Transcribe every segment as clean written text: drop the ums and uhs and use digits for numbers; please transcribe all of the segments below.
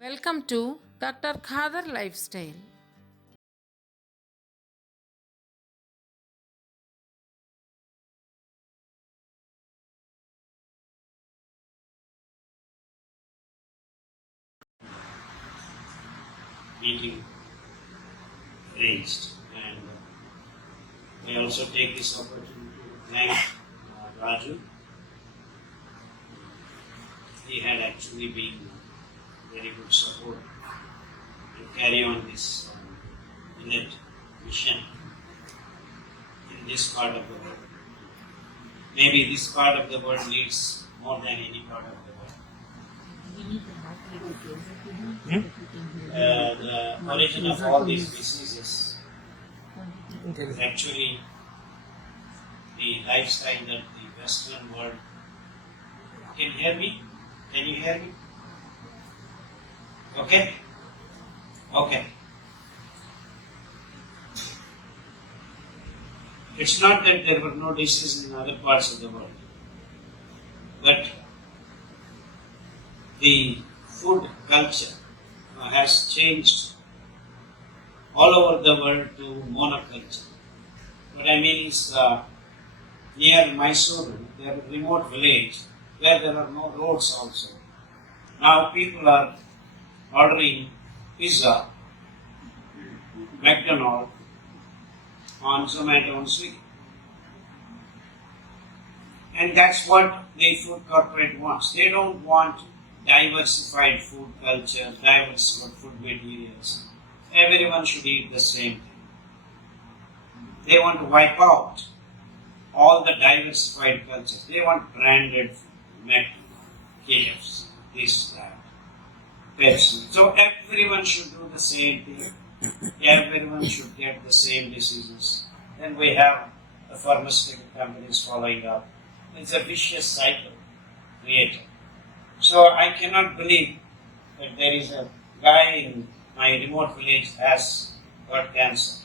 Welcome to Dr. Khadar Lifestyle. Meeting arranged. And I also take this opportunity to thank Raju. He had actually been very good support to carry on this innate mission in this part of the world. Maybe this part of the world needs more than any part of the world. The origin of all these diseases is actually the lifestyle that the Western world. Can you hear me? Can you hear me? Okay? Okay. It's not that there were no diseases in other parts of the world, but the food culture has changed all over the world to monoculture. What I mean is, near Mysore, there is a remote village where there are no roads also. Now people are ordering pizza, McDonald's, on Zomato and Swiggy. And that's what the food corporate wants. They don't want diversified food culture, diversified food materials. Everyone should eat the same thing. They want to wipe out all the diversified cultures. They want branded food, McDonald's, KFC, this, that, Pepsi. So everyone should do the same thing. Everyone should get the same diseases. Then we have the pharmaceutical companies following up. It's a vicious cycle created. So I cannot believe that there is a guy in my remote village has got cancer.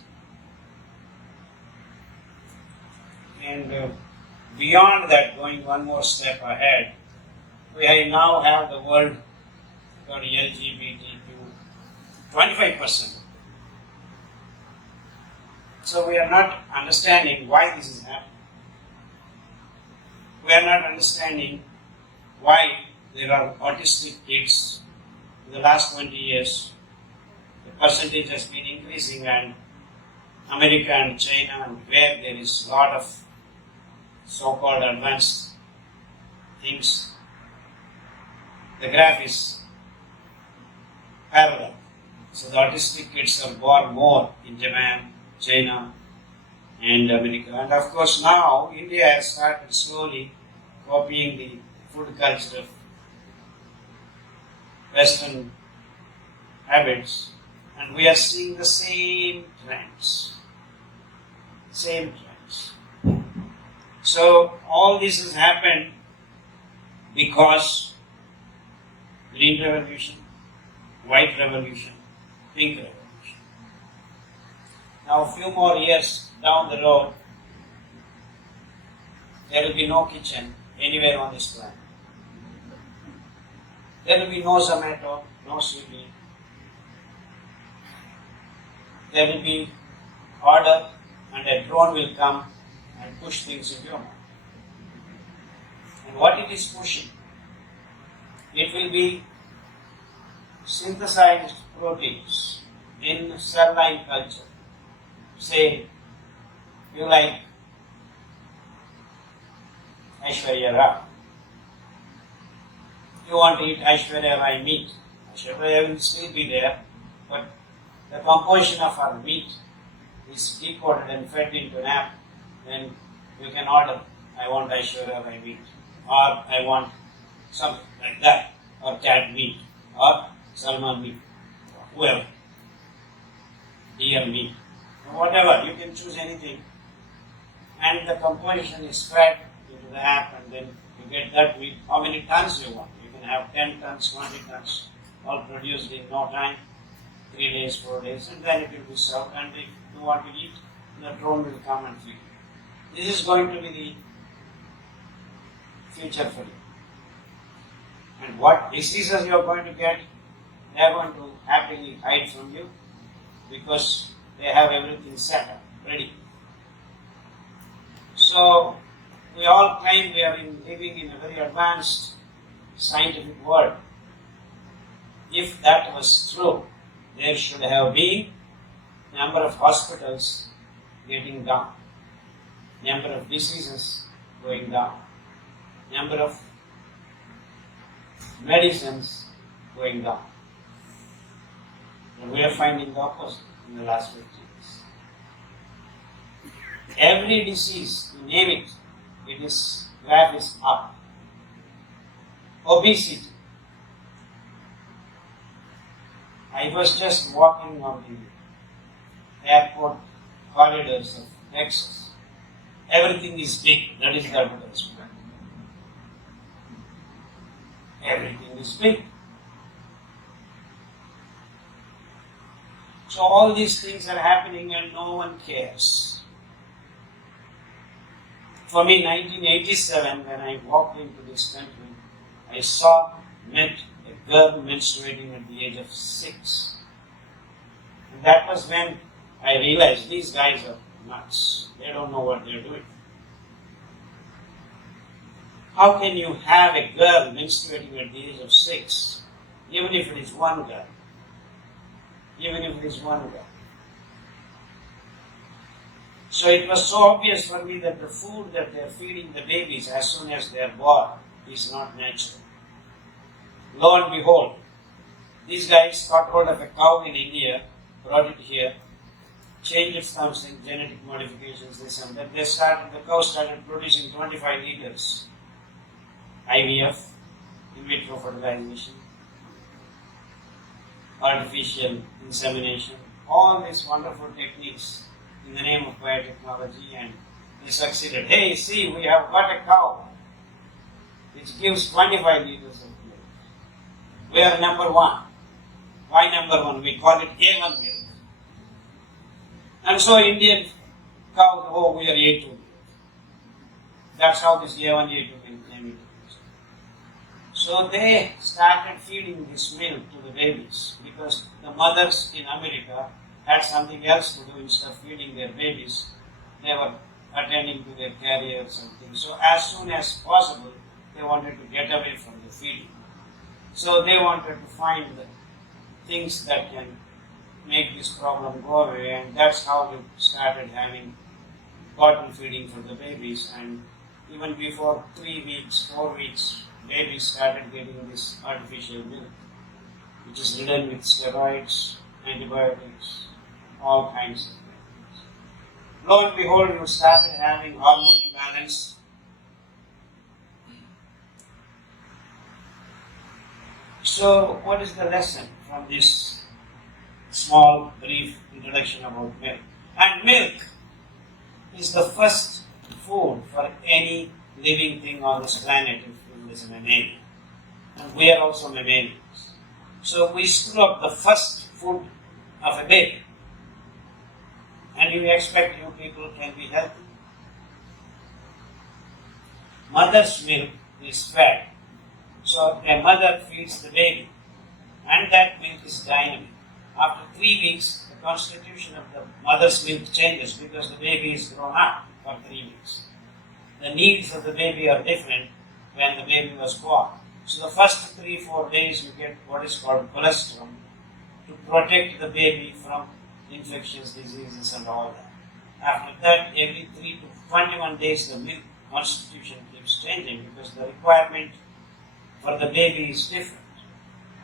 And beyond that, going one more step ahead, we now have the world got LGBTQ 25%. So we are not understanding why this is happening. We are not understanding why there are autistic kids. In the last 20 years, the percentage has been increasing, and America and China, and where there is a lot of so-called advanced things, the graph is parallel. So the autistic kids are born more in Japan, China, and America. And of course now India has started slowly copying the food culture of Western habits, and we are seeing the same trends. Same trends. So all this has happened because Green Revolution, White Revolution, Pink Revolution. Now a few more years down the road, there will be no kitchen anywhere on this planet. There will be no Zomato, no Swiggy. There will be order, and a drone will come and push things into your mouth. And what it is pushing? It will be synthesized proteins in cell line culture. Say, you like Aishwarya Rai. You want to eat Aishwarya Rai meat. Aishwarya Rai will still be there, but the composition of our meat is decoded and fed into an app. Then you can order, I want Aishwarya Rai meat, or I want something like that, or cat meat, or salmon meat, or whoever, deer meat, whatever, you can choose anything. And the composition is fed into the app, and then you get that meat, how many tons you want. You can have 10 tons, 20 tons, all produced in no time, 3 days, 4 days, and then it will be served. And if you want to eat, the drone will come and feed you. This is going to be the future for you. And what diseases you are going to get, they are going to happily hide from you because they have everything set up, ready. So we all claim we are living in a very advanced scientific world. If that was true, there should have been number of hospitals getting down, number of diseases going down, number of medicines going down. And we are finding the opposite in the last 50 years. Every disease, you name it, its graph is up. Obesity. I was just walking on the airport corridors of Texas. Everything is big. That is the advertisement. Everything is big. So all these things are happening and no one cares. For me, 1987, when I walked into this country, I met a girl menstruating at the age of 6. And that was when I realized these guys are nuts. They don't know what they're doing. How can you have a girl menstruating at the age of 6, even if it is one girl? Even if it is one girl. So it was so obvious for me that the food that they are feeding the babies as soon as they are born is not natural. Lo and behold, these guys got hold of a cow in India, brought it here, changed something, genetic modifications, this and that. The cow started producing 25 liters. IVF, in vitro fertilization, artificial insemination, all these wonderful techniques in the name of biotechnology, and they succeeded. Hey, see, we have got a cow which gives 25 liters of milk. We are number one. Why number one? We call it A1 milk. And so Indian cows, oh, we are A2 milk. That's how this A1, A2 milk came into this. So they started feeding this milk to the babies because the mothers in America had something else to do instead of feeding their babies. They were attending to their careers and things. So as soon as possible, they wanted to get away from the feeding. So they wanted to find the things that can make this problem go away, and that's how we started having bottle feeding for the babies. And even before 3 weeks, 4 weeks, babies started getting this artificial milk, which is ridden with steroids, antibiotics, all kinds of things. Lo and behold, you started having hormone imbalance. So, what is the lesson from this small, brief introduction about milk? And milk is the first food for any living thing on this planet if it is a mammalian. And we are also mammalians. So, we screw up the first food of a baby. And you expect you people can be healthy? Mother's milk is fed. So a mother feeds the baby, and that milk is dynamic. After 3 weeks, the constitution of the mother's milk changes because the baby is grown up for 3 weeks. The needs of the baby are different when the baby was born. So the first 3-4 days you get what is called colostrum to protect the baby from infectious diseases and all that. After that, every 3 to 21 days the milk constitution keeps changing because the requirement for the baby is different.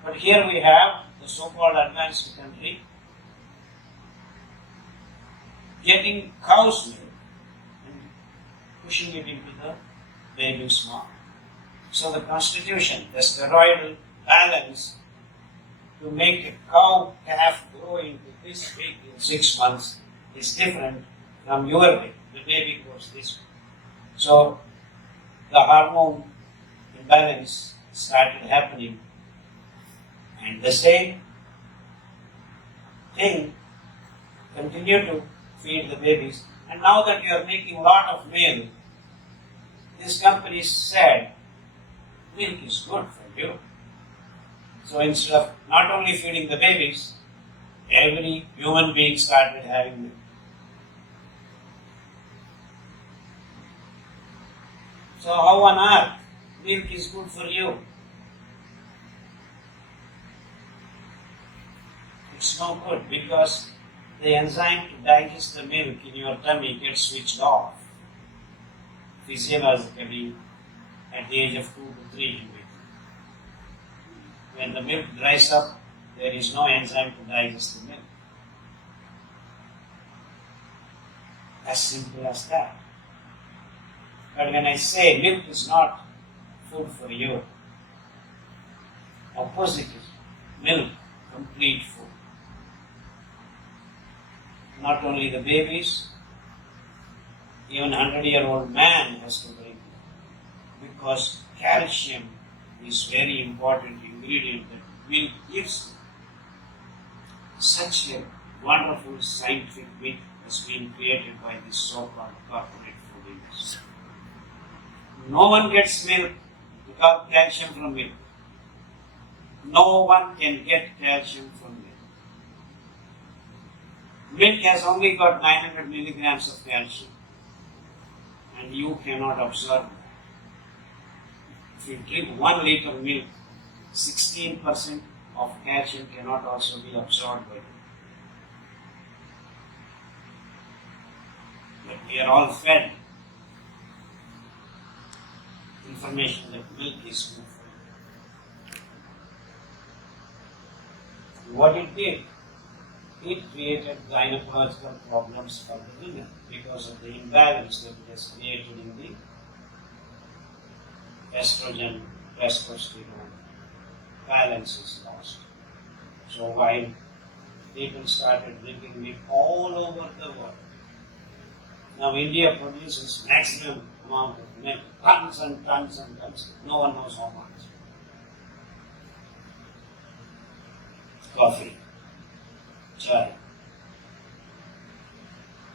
But here we have the so-called advanced country getting cow's milk and pushing it into the baby's mouth. So the constitution, the steroidal balance to make a cow calf grow into this big in 6 months is different from your baby. The baby grows this way. So the hormone imbalance started happening, and the same thing continue to feed the babies. And now that you are making a lot of milk, these companies said milk is good for you. So instead of not only feeding the babies, every human being started having milk. So how on earth milk is good for you? It's no good because the enzyme to digest the milk in your tummy gets switched off physiologically at the age of 2 to 3 weeks. When the milk dries up, there is no enzyme to digest the milk. As simple as that. But when I say milk is not food for you, opposite is milk, complete food. Not only the babies, even 100-year-old man has to drink milk because calcium is very important ingredient that milk gives. Such a wonderful scientific myth has been created by this so-called corporate food industry. No one gets milk without calcium from milk. No one can get calcium from milk. Milk has only got 900 milligrams of calcium, and you cannot absorb that. If you drink 1 liter milk, 16% of calcium cannot also be absorbed by you. But we are all fed information that milk is good for you. What it did, it created gynecological problems for the women because of the imbalance that it has created in the estrogen, testosterone balance is lost. So while people started drinking milk all over the world, now India produces maximum amount of milk, tons and tons and tons. No one knows how much. Coffee, chai.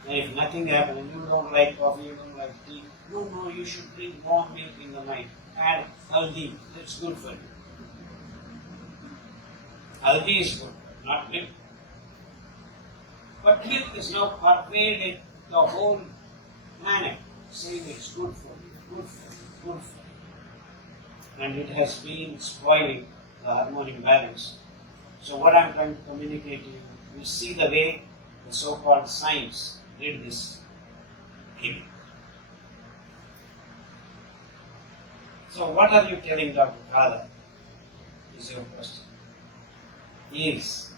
And if nothing happens, you don't like coffee, you don't like tea, no, you should drink warm milk in the night. Add haldi, that's good for you. Haldi is good, not milk. But milk is now pervaded the whole planet, saying it's good for you, good for you, good for you. And it has been spoiling the hormone imbalance. So what I'm trying to communicate to you, you see the way the so-called science did this killing. So what are you telling Dr. Khadar? Is your question. Is,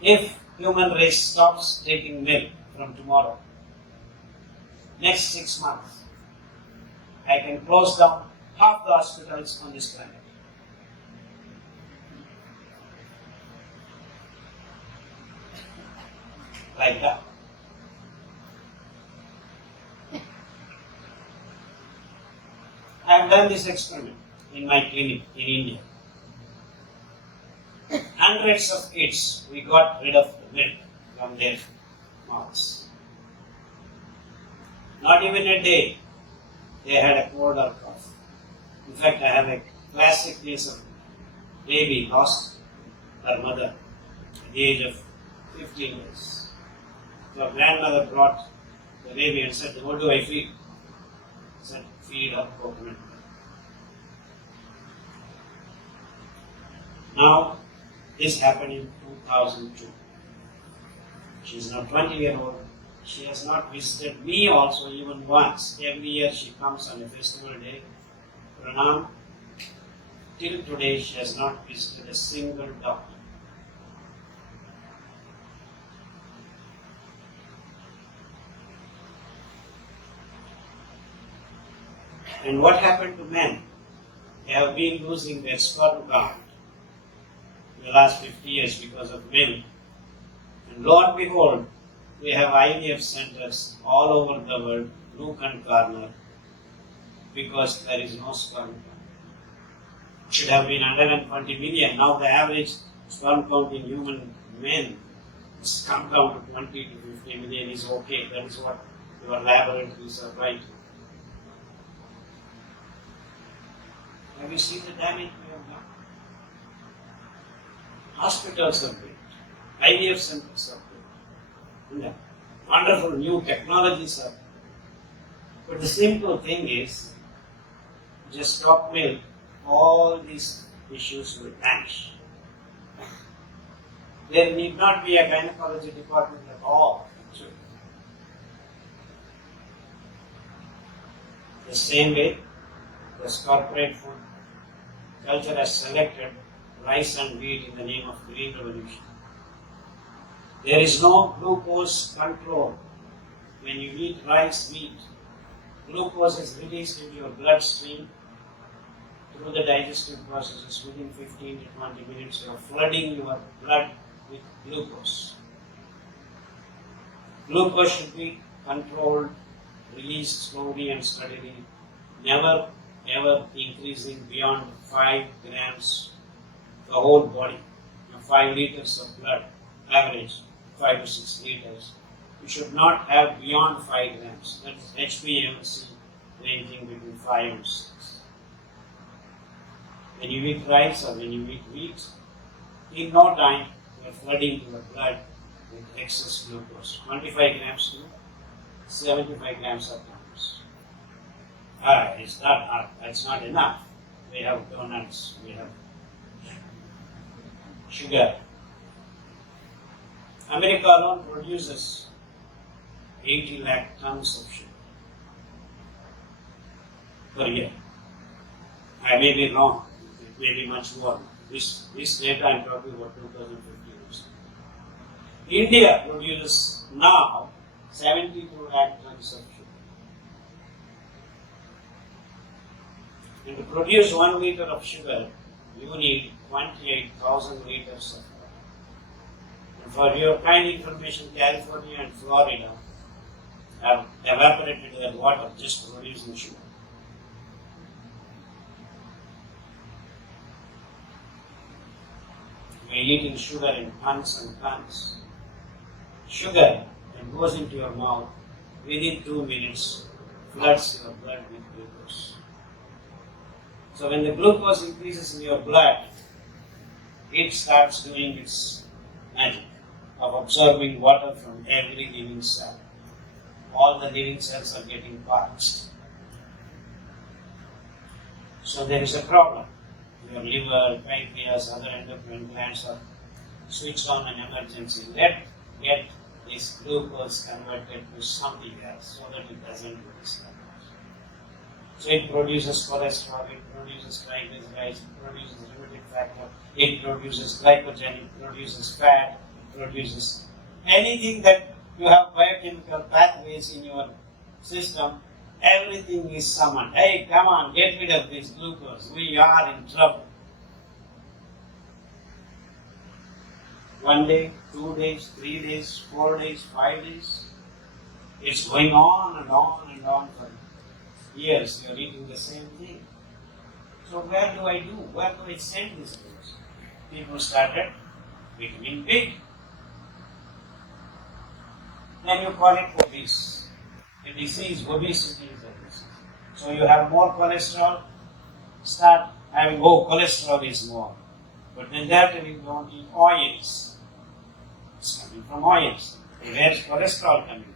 if human race stops taking milk from tomorrow, next 6 months, I can close down half the hospitals on this planet. Like that. I have done this experiment in my clinic in India. Hundreds of kids, we got rid of the milk from their mouths. Not even a day they had a cold or cough. In fact, I have a classic case of baby lost her mother at the age of 15 years. So grandmother brought the baby and said, "What do I feed?" I said, "Feed her coconut milk." Now, this happened in 2002. She is now 20-year-old. She has not visited me also even once. Every year she comes on a festival day. Pranam. Till today she has not visited a single doctor. And what happened to men? They have been losing their sperm count in the last 50 years because of milk. And lo and behold, we have IVF centers all over the world, nook and corner, because there is no sperm count. It should have been 120 million. Now the average sperm count in human men has come down to 20 to 50 million is okay. That is what your laboratories are right. Have you seen the damage we have done? Hospitals are built, IVF centers are built, and wonderful new technologies are built. But the simple thing is, just stop milk, all these issues will vanish. There need not be a gynecology department at all, actually. The same way, this corporate food culture has selected rice and wheat in the name of green revolution. There is no glucose control when you eat rice, wheat. Glucose is released into your bloodstream through the digestive processes within 15 to 20 minutes. You are flooding your blood with glucose. Glucose should be controlled, released slowly and steadily, never ever increasing beyond 5 grams the whole body. 5 liters of blood, average 5 to 6 liters. You should not have beyond 5 grams. That is HbA1c ranging between 5 and 6. When you eat rice or when you eat wheat, in no time you are flooding your blood with excess glucose. 25 grams to 75 grams of glucose. It's not enough. We have donuts, we have sugar. America alone produces 80 lakh tons of sugar per year. I may be wrong, it may be much more. This data I'm talking about 2015. India produces now 72 lakh tons of sugar. And to produce 1 liter of sugar, you need 28,000 liters of water. And for your kind information, California and Florida have evaporated their water just producing sugar. We are eating sugar in tons and tons. Sugar that goes into your mouth within 2 minutes floods your blood with glucose. So when the glucose increases in your blood, it starts doing its magic of absorbing water from every living cell. All the living cells are getting parched. So there is a problem. Your liver, pancreas, other endocrine glands are switched on an emergency. Let get this glucose converted to something else so that it doesn't do this damage. So it produces cholesterol, it produces triglycerides, it produces rheumatic factor, it produces glycogen, it produces fat, it produces anything that you have biochemical pathways in your system. Everything is summoned. Hey, come on, get rid of this glucose. We are in trouble. 1 day, 2 days, 3 days, 4 days, 5 days. It's going on and on and on for years. You're eating the same thing. So where do I do? Where do I send this news? People started becoming big. Then you call it obese. A disease, obesity is a disease. So you have more cholesterol, start having, cholesterol is more. But when that you don't eat oils, it's coming from oils. Where's cholesterol coming from?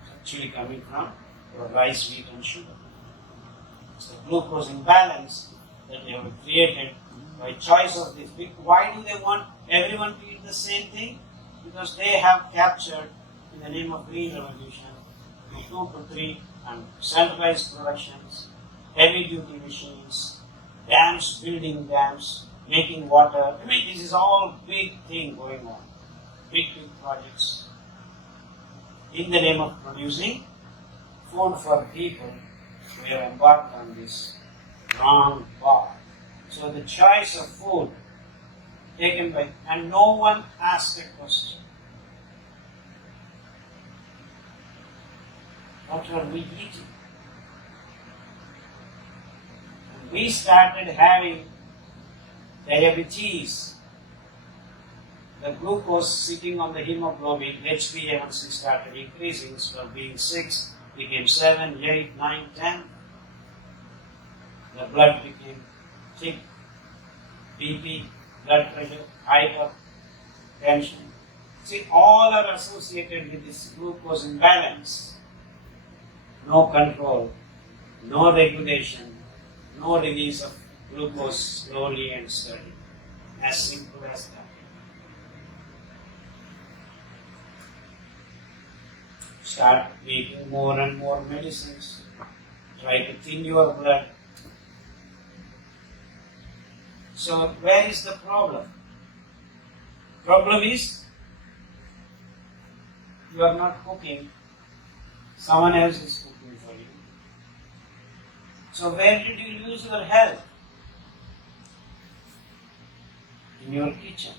It's actually coming from your rice, wheat and sugar. It's the glucose imbalance that they have created by choice of this. Why do they want everyone to eat the same thing? Because they have captured, in the name of green revolution, 2 to 3 and centralized productions, heavy duty machines, dams, building dams, making water. This is all big thing going on. Big projects. In the name of producing food for people, we have embarked on this wrong path. So the choice of food taken by, and no one asked a question. What are we eating? And we started having diabetes. The glucose sitting on the hemoglobin, HbA1c started increasing. Instead of being 6, became 7, 8, 9, 10. The blood became thick. BP blood pressure, hypertension. See, all are associated with this glucose imbalance. No control, no regulation, no release of glucose slowly and steady. As simple as that. Start taking more and more medicines. Try to thin your blood. So where is the problem? Problem is you are not cooking. Someone else is cooking for you. So where did you lose your health? In your kitchen.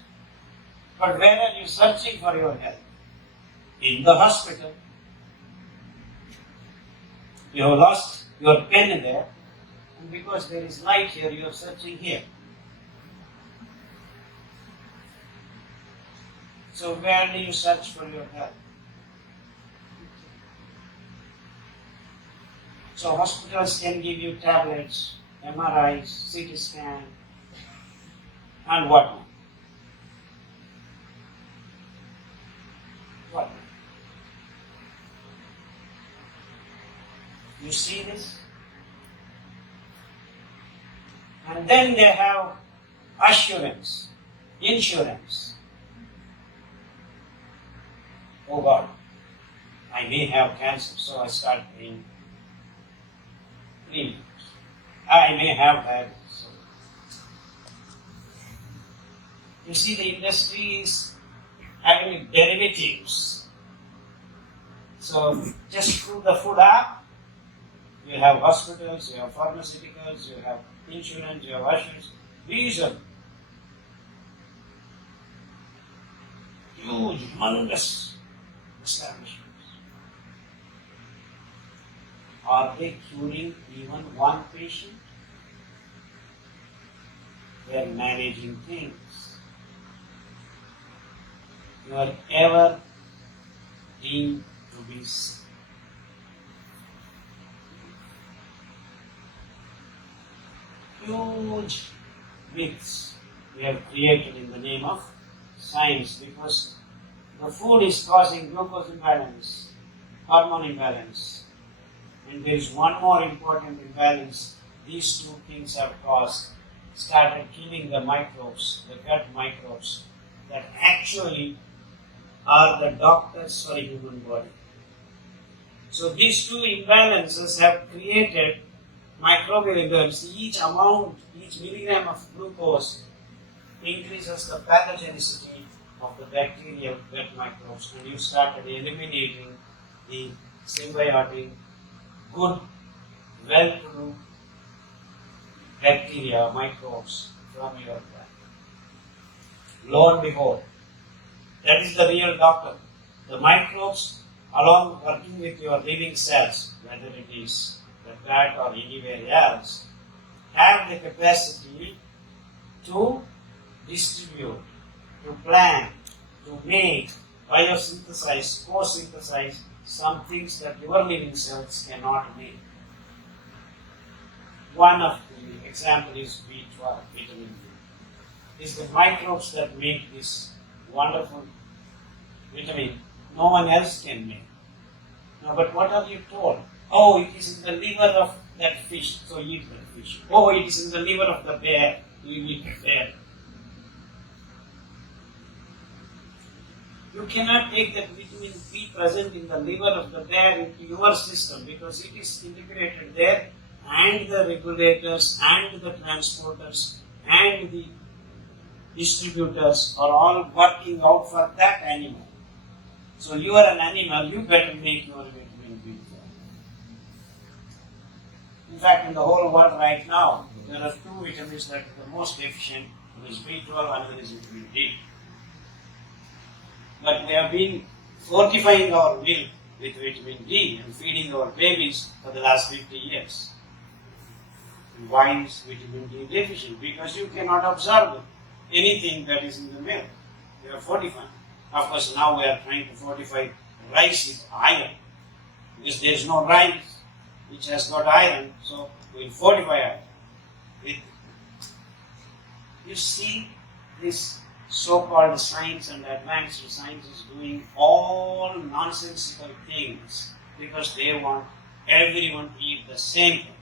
But where are you searching for your health? In the hospital. You have lost your pen there, and because there is light here, you are searching here. So where do you search for your health? So hospitals can give you tablets, MRIs, CT scan, and whatnot. What? You see this? And then they have assurance, insurance. Oh God, I may have cancer, so I start paying premiums. I may have diabetes. So you see, the industry is having derivatives. So just through the food app, you have hospitals, you have pharmaceuticals, you have insurance, you have assurance. These are huge, humongous establishments. Are they curing even one patient? They are managing things. You are ever deemed to be sick. Huge myths we have created in the name of science, because the food is causing glucose imbalance, hormone imbalance, and there is one more important imbalance. These two things have started killing the microbes, the gut microbes, that actually are the doctors for the human body. So these two imbalances have created microbial imbalance. Each milligram of glucose increases the pathogenicity of the bacterial gut microbes, and you started eliminating the symbiotic, good, well-to-do bacteria, microbes from your gut. Lo and behold, that is the real doctor. The microbes, along working with your living cells, whether it is the gut or anywhere else, have the capacity to distribute, to plan, to make, biosynthesize, co-synthesize some things that your living cells cannot make. One of the example is B12, vitamin B. It's the microbes that make this wonderful vitamin. No one else can make. Now, but what are you told? Oh, it is in the liver of that fish, so eat that fish. Oh, it is in the liver of the bear, you eat the bear. You cannot take that vitamin B present in the liver of the bear into your system, because it is integrated there, and the regulators and the transporters and the distributors are all working out for that animal. So you are an animal, you better make your vitamin B. In fact, in the whole world right now, there are two vitamins that are the most efficient. One is B12, another is vitamin D. But they have been fortifying our milk with vitamin D and feeding our babies for the last 50 years. And why is vitamin D deficient? Because you cannot absorb anything that is in the milk. They are fortifying. Of course, now we are trying to fortify rice with iron, because there is no rice which has got iron, so we will fortify iron. You see, this so-called science and advanced science is doing all nonsensical things because they want everyone to eat the same thing.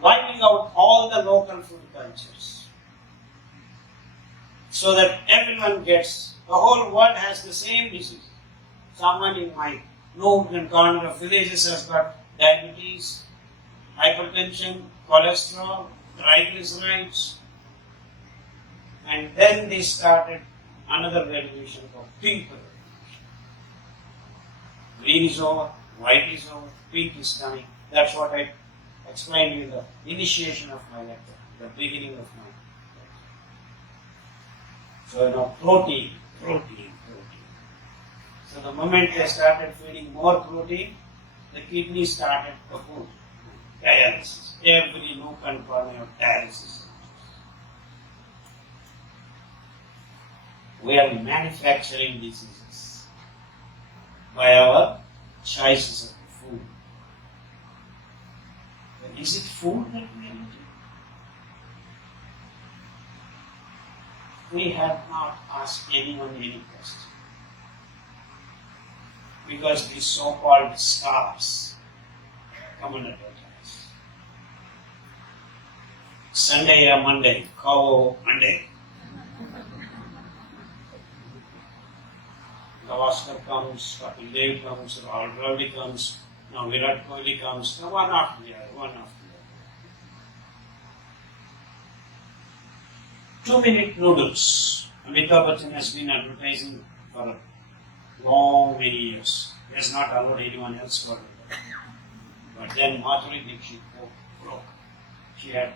Wiping out all the local food cultures so that everyone gets, the whole world has the same disease. Someone in my nook and corner of villages has got diabetes, hypertension, cholesterol, triglycerides, and then they started another revolution called pink revolution. Green is over, white is over, pink is coming. That's what I explained in the initiation of my lecture, the beginning of my lecture. So now protein. So the moment they started feeding more protein, the kidney started to put dialysis. Every nook and corner of dialysis. We are manufacturing diseases by our choices of food. But is it food that we are eating? We have not asked anyone any question. Because these so-called stars come and advertise. Sunday or Monday, Cow Monday. Gavaskar comes, Kapil Dev comes, Rahul Dravid comes, now Virat Kohli comes, now one after the other, one after the other. 2-minute noodles. Amitabh Bachchan has been advertising for long many years. He has not allowed anyone else to advertise. But then Madhuri Dixit broke. She had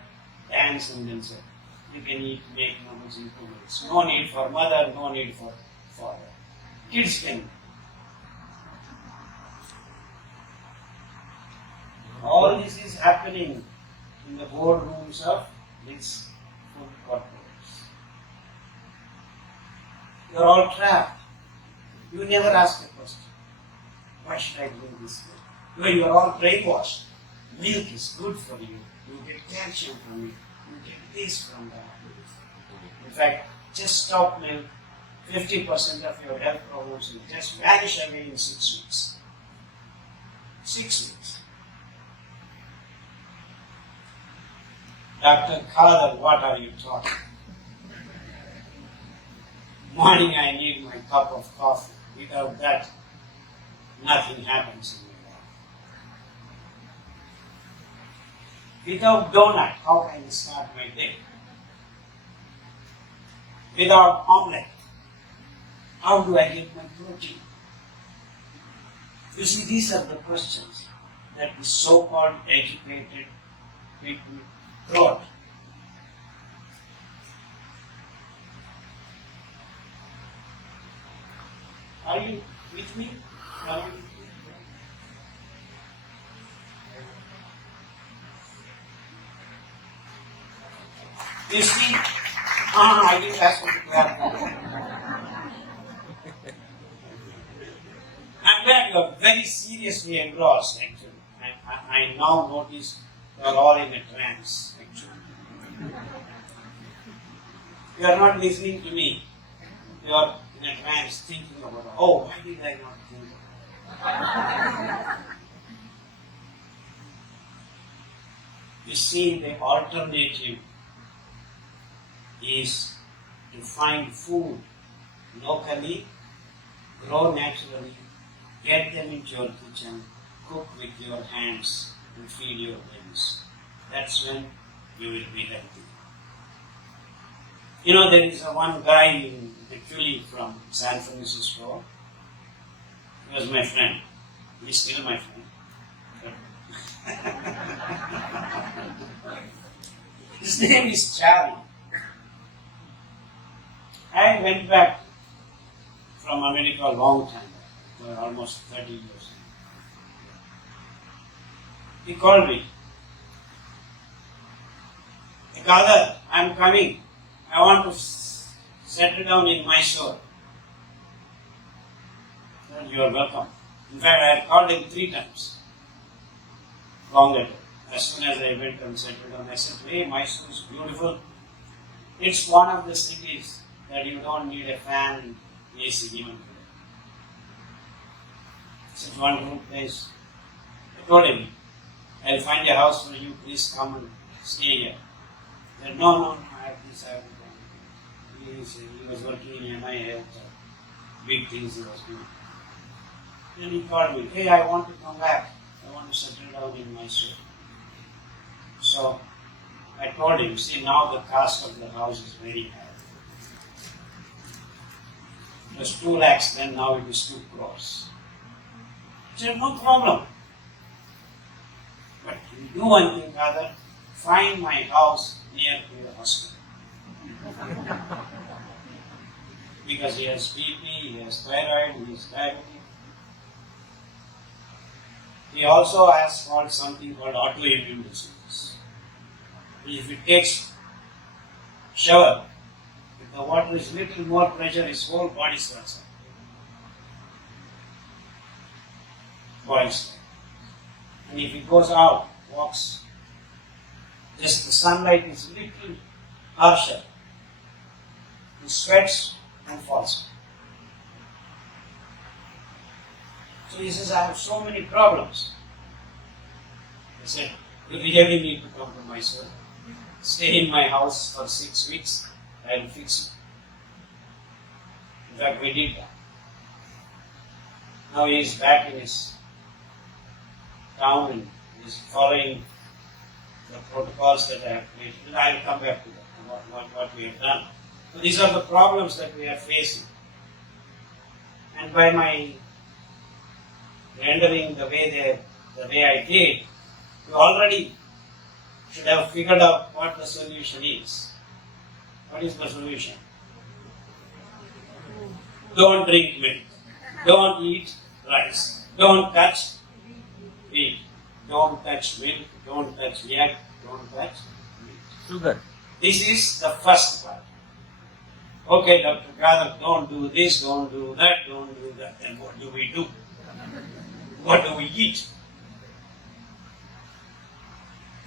danced and then said, you can make noodles in 2 minutes. No need for mother, no need for father. Kids can. All this is happening in the boardrooms of these food corporates. You are all trapped. You never ask a question. Why should I drink this milk? You are all brainwashed. Milk is good for you. You get calcium from it. You get this from that. In fact, just stop milk. 50% of your health problems will just vanish away in 6 weeks. 6 weeks. Dr. Khadar, what are you talking? Morning I need my cup of coffee. Without that, nothing happens in my life. Without donut, how can I start my day? Without omelette, how do I get my protein? You see, these are the questions that the so-called educated people brought. Are you with me? Are you with me? You see, I didn't ask you to clap. I'm glad you are very seriously engrossed, actually. I now notice you are all in a trance, actually. You are not listening to me. You are in a trance thinking about, oh, why did I not think of that? You see, the alternative is to find food locally, grow naturally, get them into your kitchen, cook with your hands, and feed your brains. That's when you will be healthy. You know, there is one guy in actually from San Francisco. He was my friend. He's still my friend. His name is Charlie. I went back from America a long time back, almost 30 years. He called me. Khadar, I'm coming. I want to settle down in Mysore. I said, you are welcome. In fact, I had called him 3 times. Long ago. As soon as I went and settled down, I said, hey, Mysore is beautiful. It's one of the cities that you don't need a fan and AC even today. It's a wonderful place. I told him, I'll find a house for you, please come and stay here. He said, no, I have this, I have that. He was working in MI, big things he was doing. Then he called me, hey, I want to come back. I want to settle down in Mysore. So I told him, see, now the cost of the house is very high. It was 2 lakhs then, now it is 2 crores. I said, no problem. But you do one thing, Khadar, find my house near to your husband. Because he has BP, he has thyroid, he is diabetic. He also has something called autoimmune disease. If it takes shower, if the water is little more pressure, his whole body starts up. Boils. And if he goes out, walks, just the sunlight is little harsher. He sweats and falls. So he says, I have so many problems. I said, you really need to come to Mysore. Stay in my house for 6 weeks. I will fix it. In fact, we did that. Now he is back in his town and he is following the protocols that I have created. And I will come back to that, what we have done. So these are the problems that we are facing. And by my rendering the way I did, you already should have figured out what the solution is. What is the solution? Don't drink milk. Don't eat rice. Don't touch wheat. Don't touch milk. Don't touch egg. Don't touch meat. Sugar. This is the first part. Okay, Dr. Khadar, don't do this, don't do that, don't do that. Then what do we do? What do we eat?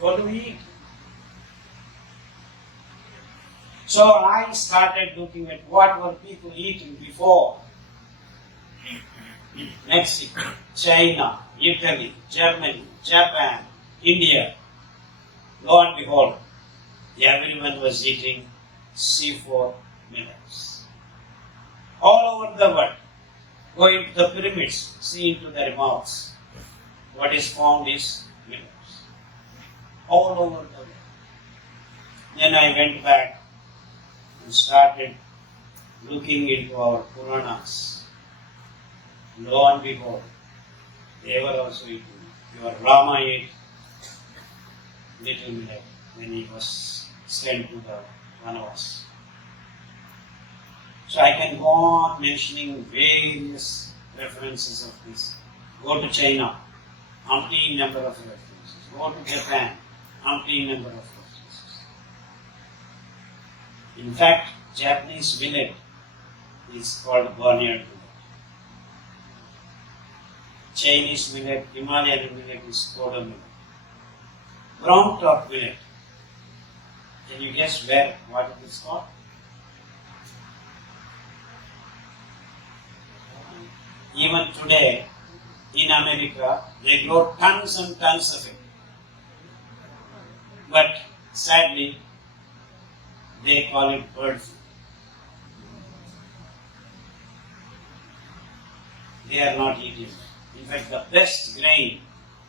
What do we eat? So I started looking at what were people eating before. Mexico, China, Italy, Germany, Japan, India. Lo and behold, everyone was eating C4 millets. All over the world, go into the pyramids, see into their mouths. What is found is millets. All over the world. Then I went back and started looking into our Puranas. Lo and behold, they were also eating. Your Rama ate little millet when he was sent to the Vanavas. So I can go on mentioning various references of this. Go to China, umpteen number of references. Go to Japan, umpteen number of references. In fact, Japanese millet is called barnyard millet. Chinese millet, Himalayan millet is Koda millet. Brown top millet. Can you guess what it is called? Even today, in America, they grow tons and tons of it. But sadly, they call it bird food. They are not eating it. In fact, the best grain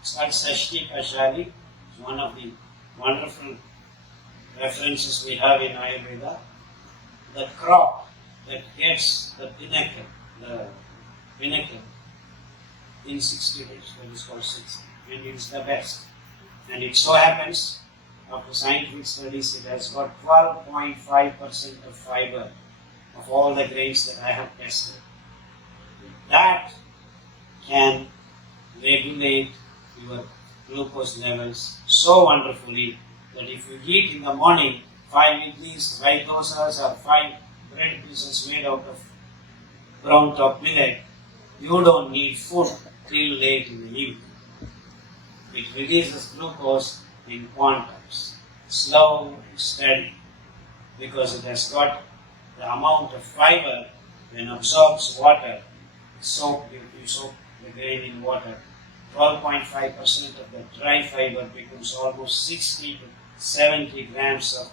is called Sashti Kashali. It's one of the wonderful references we have in Ayurveda. The crop that gets the pinnacle in 60 days, that is called 60, and it's the best. And it so happens, after scientific studies, it has got 12.5% of fiber of all the grains that I have tested. That can regulate your glucose levels so wonderfully that if you eat in the morning 5 idlis, 5 dosas or 5 bread pieces made out of brown top millet, you don't need food till late in the evening. It releases glucose in quantums, slow and steady. because it has got the amount of fiber when absorbs water. You soak the grain in water. 12.5% of the dry fiber becomes almost 60 to 70 grams of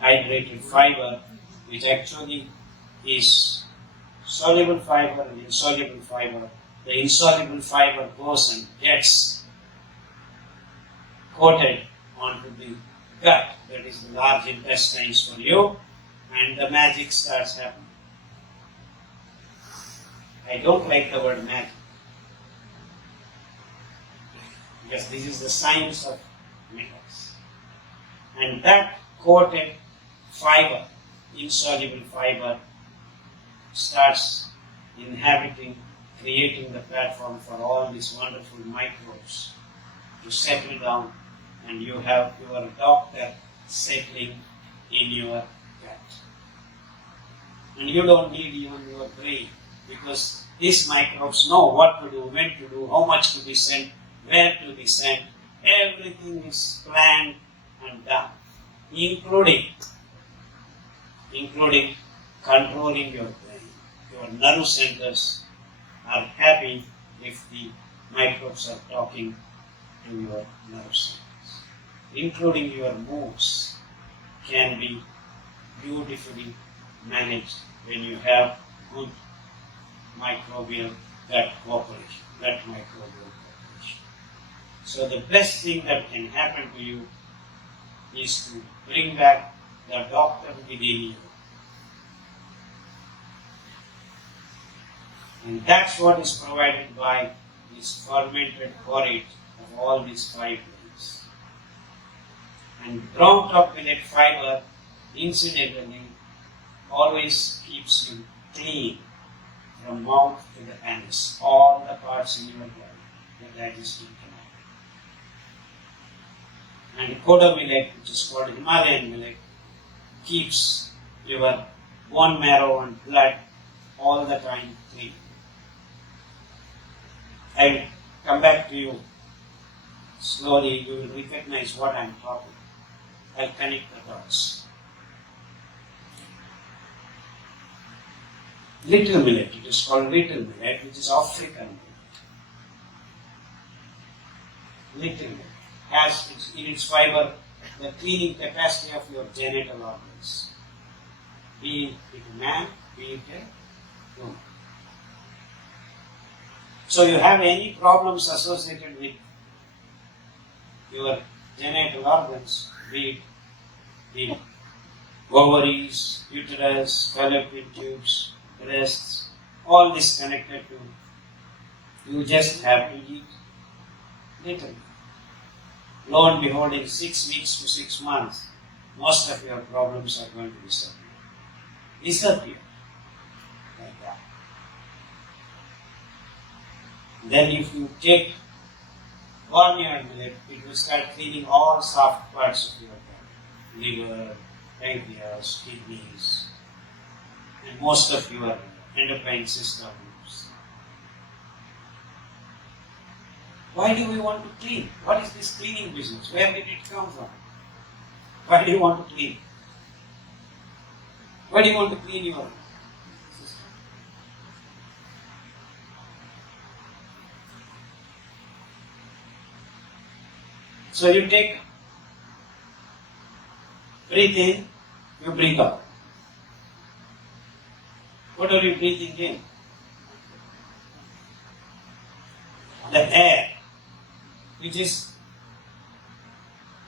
hydrated fiber, which actually is soluble fiber and insoluble fiber. The insoluble fiber goes and gets coated onto the gut, that is the large intestines for you, and the magic starts happening. I don't like the word magic, because this is the science of minerals. And that coated fiber, insoluble fiber, starts inhabiting, creating the platform for all these wonderful microbes to settle down, and you have your doctor settling in your gut. And you don't need even your brain, because these microbes know what to do, when to do, how much to be sent, where to be sent. Everything is planned and done, including controlling your brain. Your nerve centers are happy if the microbes are talking to your nerve centers. Including your moods can be beautifully managed when you have good microbial gut cooperation, microbial cooperation. So the best thing that can happen to you is to bring back the doctor within you. And that's what is provided by this fermented porridge of all these 5 grains. And brown top millet fiber, incidentally, always keeps you clean from mouth to the anus, all the parts in your body, the digestive canal. And Koda millet, which is called Himalayan millet, keeps your bone marrow and blood all the time clean. I will come back to you slowly. You will recognize what I am talking. I will connect the dots. Little millet, it is called little millet, which is African millet. Little millet has in its fiber the cleaning capacity of your genital organs. Be it a man, be it a woman. So you have any problems associated with your genital organs, be it the ovaries, uterus, fallopian tubes, breasts, all this connected to, you just have to eat little. Lo and behold, in 6 weeks to 6 months, most of your problems are going to disappear. Disappear. Like that. Then if you take barnyard millet, it will start cleaning all soft parts of your body. Liver, pancreas, kidneys, and most of your endocrine systems. Why do we want to clean? What is this cleaning business? Where did it come from? Why do you want to clean? Why do you want to clean your system? So you breathe in, you breathe out. What are you breathing in? The air, which is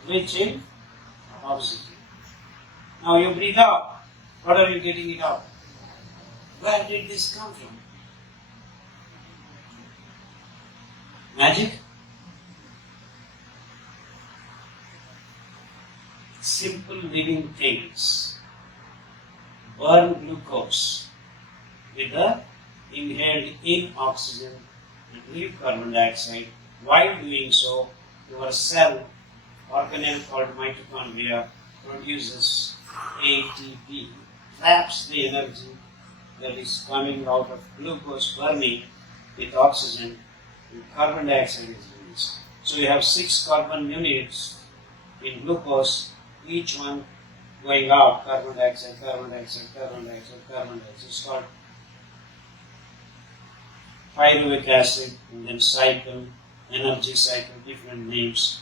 rich in oxygen. Now you breathe out. What are you getting it out? Where did this come from? Magic? Simple living things burn glucose with the inhaled in oxygen and leave carbon dioxide. While doing so, your cell organelle called mitochondria produces ATP, traps the energy that is coming out of glucose burning with oxygen, and carbon dioxide is released. So you have 6 carbon units in glucose, each one going out, carbon dioxide, carbon dioxide, carbon dioxide, carbon dioxide. It's called pyruvic acid, and then cycle, energy cycle, different names.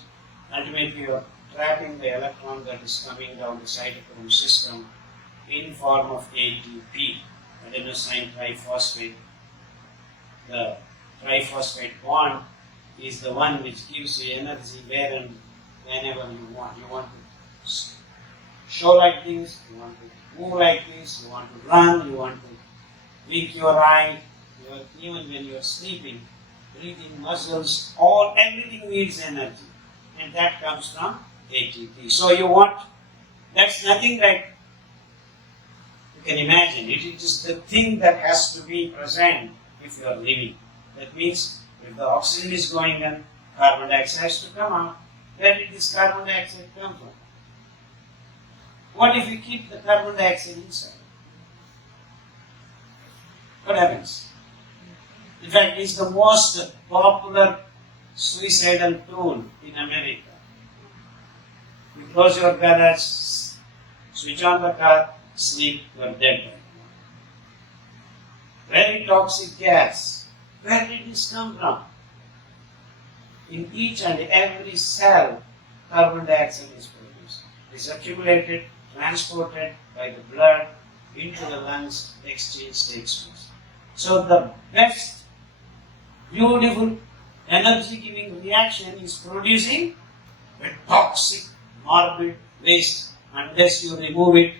Ultimately, you are trapping the electron that is coming down the cytochrome system in form of ATP, adenosine triphosphate. The triphosphate bond is the one which gives you energy where and whenever you want. You want to show like this, you want to move like this, you want to run, you want to wink your eye, even when you are sleeping, breathing muscles, everything needs energy. And that comes from ATP. So you want, that's nothing like, you can imagine, it is the thing that has to be present if you are living. That means if the oxygen is going in, carbon dioxide has to come out. Where did this carbon dioxide come from? What if we keep the carbon dioxide inside? What happens? In fact, it's the most popular suicidal tool in America. You close your garage, switch on the car, sleep, you are dead. Very toxic gas. Where did this come from? In each and every cell, carbon dioxide is produced. It's accumulated, transported by the blood into the lungs, exchange takes place. So the best, beautiful, energy-giving reaction is producing a toxic, morbid waste. Unless you remove it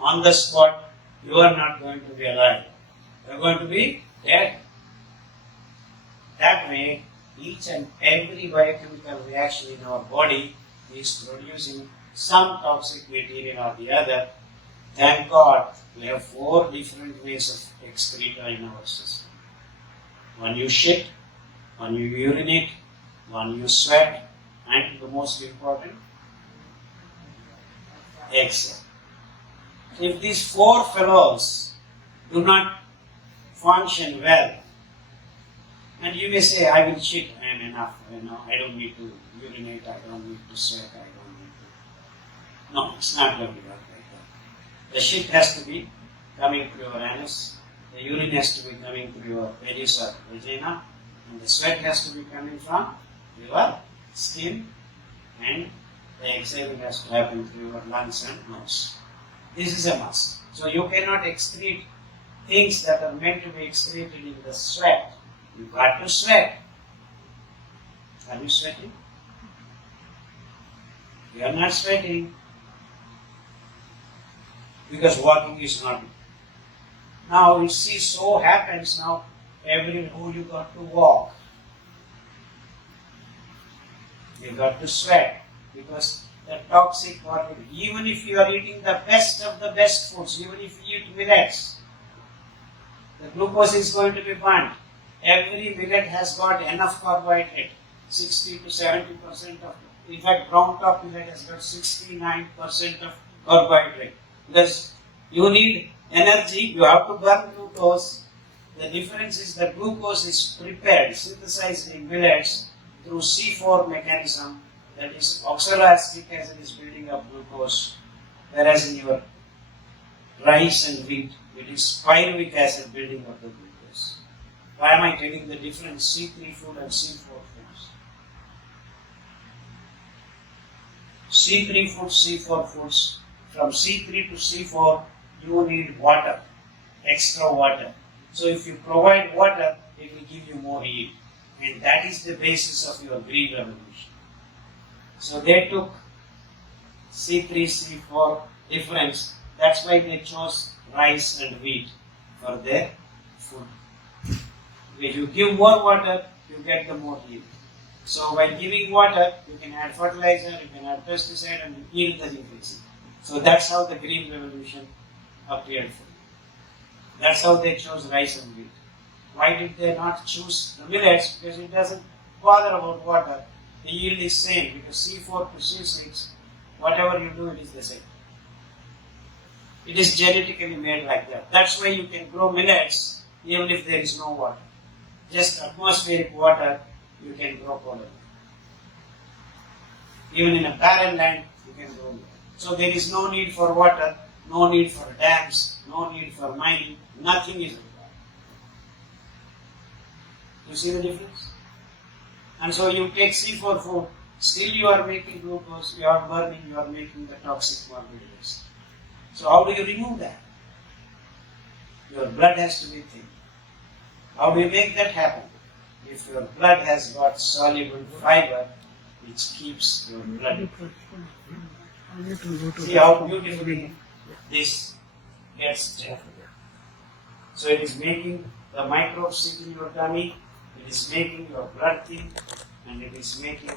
on the spot, you are not going to be alive. You are going to be dead. That way, each and every biochemical reaction in our body is producing some toxic material or the other. Thank God, we have 4 different ways of excreta in our system. One you shit, one you urinate, one you sweat, and the most important, exhale. If these 4 fellows do not function well, and you may say, I will shit, I am enough, I don't need to urinate, I don't need to sweat, I don't need to... No, it's not going to work like that. The shit has to be coming through your anus, the urine has to be coming through your penis or vagina, and the sweat has to be coming from your skin, and the exhaling has to happen through your lungs and nose. This is a must. So you cannot excrete things that are meant to be excreted in the sweat. You got to sweat. Are you sweating? You are not sweating because walking is not. Now you see, so happens now every who you got to walk. You got to sweat because the toxic water, even if you are eating the best of the best foods, even if you eat millets, the glucose is going to be burnt. Every millet has got enough carbohydrate, 60 to 70% of, in fact, brown top millet has got 69% of carbohydrate. Because you need energy, you have to burn glucose. The difference is that glucose is prepared, synthesized in millets through C4 mechanism, that is oxaloacetic acid is building up glucose, whereas in your rice and wheat, it is pyruvic acid building up the glucose. Why am I telling the difference C3 food and C4 foods? C3 foods, C4 foods, from C3 to C4, you need water, extra water. So if you provide water, it will give you more yield. And that is the basis of your green revolution. So they took C3, C4 difference. That's why they chose rice and wheat for their food. If you give more water, you get the more yield. So by giving water, you can add fertilizer, you can add pesticide, and the yield is increasing. So that's how the green revolution appeared for you. That's how they chose rice and wheat. Why did they not choose the millets? Because it doesn't bother about water. The yield is same, because C4 to C6, whatever you do, it is the same. It is genetically made like that. That's why you can grow millets even if there is no water. Just atmospheric water, you can grow pollen. Even in a barren land, you can grow millets. So there is no need for water, no need for dams, no need for mining, nothing is required. You see the difference? And so you take C4 food, still you are making glucose, you are burning, you are making the toxic morbid waste. So how do you remove that? Your blood has to be thin. How do you make that happen? If your blood has got soluble fiber, which keeps your blood. See how beautifully this gets done. So it is making the microbes sit in your tummy, it is making your blood thin, and it is making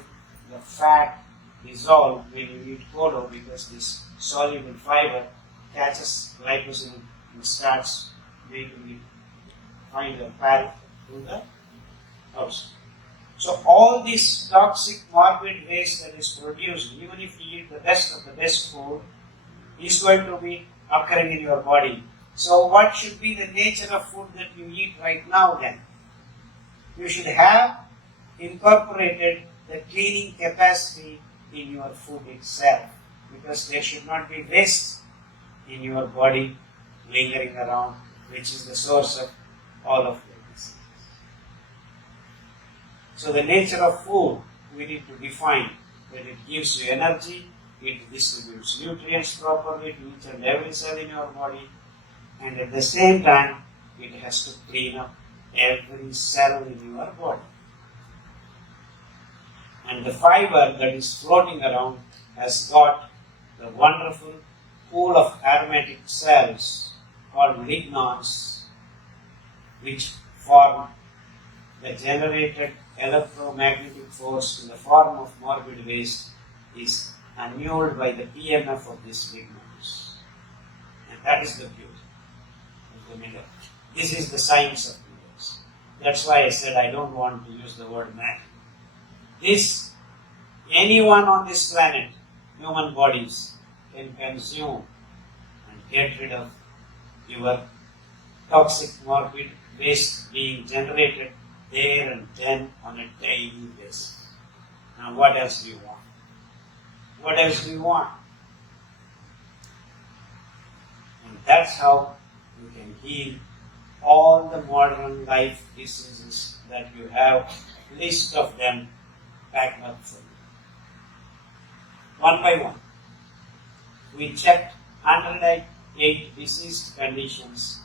the fat dissolve when you eat kodo, because this soluble fiber catches glycogen and starts making it find a path to the outside. So all this toxic morbid waste that is produced, even if you eat the best of the best food, is going to be occurring in your body. So what should be the nature of food that you eat right now then? You should have incorporated the cleaning capacity in your food itself, because there should not be waste in your body lingering around, which is the source of all of this. So the nature of food we need to define, that it gives you energy, it distributes nutrients properly to each and every cell in your body, and at the same time it has to clean up every cell in your body. And the fiber that is floating around has got the wonderful pool of aromatic cells called lignons, which form the generated electromagnetic force in the form of morbid waste is annulled by the PMF of these lignons. And that is the beauty of the mineral. This is the science of minerals. That's why I said I don't want to use the word magic. This, anyone on this planet, human bodies, can consume and get rid of your toxic morbid waste being generated there and then on a daily basis. Now what else do you want? What else do you want? And that's how you can heal all the modern life diseases that you have, list of them packed up for you. One by one. We checked 108 disease conditions.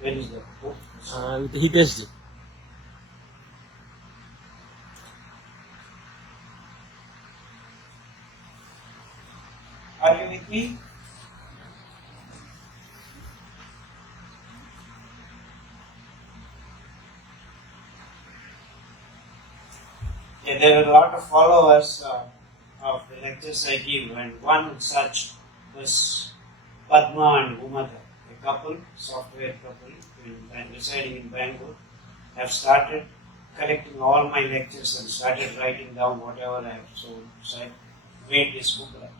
When is the book? He guessed it. Are you with me? Yeah, there are a lot of followers of the lectures I give, and one such was Padma and Bhumata, a couple, software couple, residing in Bangalore, have started collecting all my lectures and started writing down whatever I have. So I made this booklet,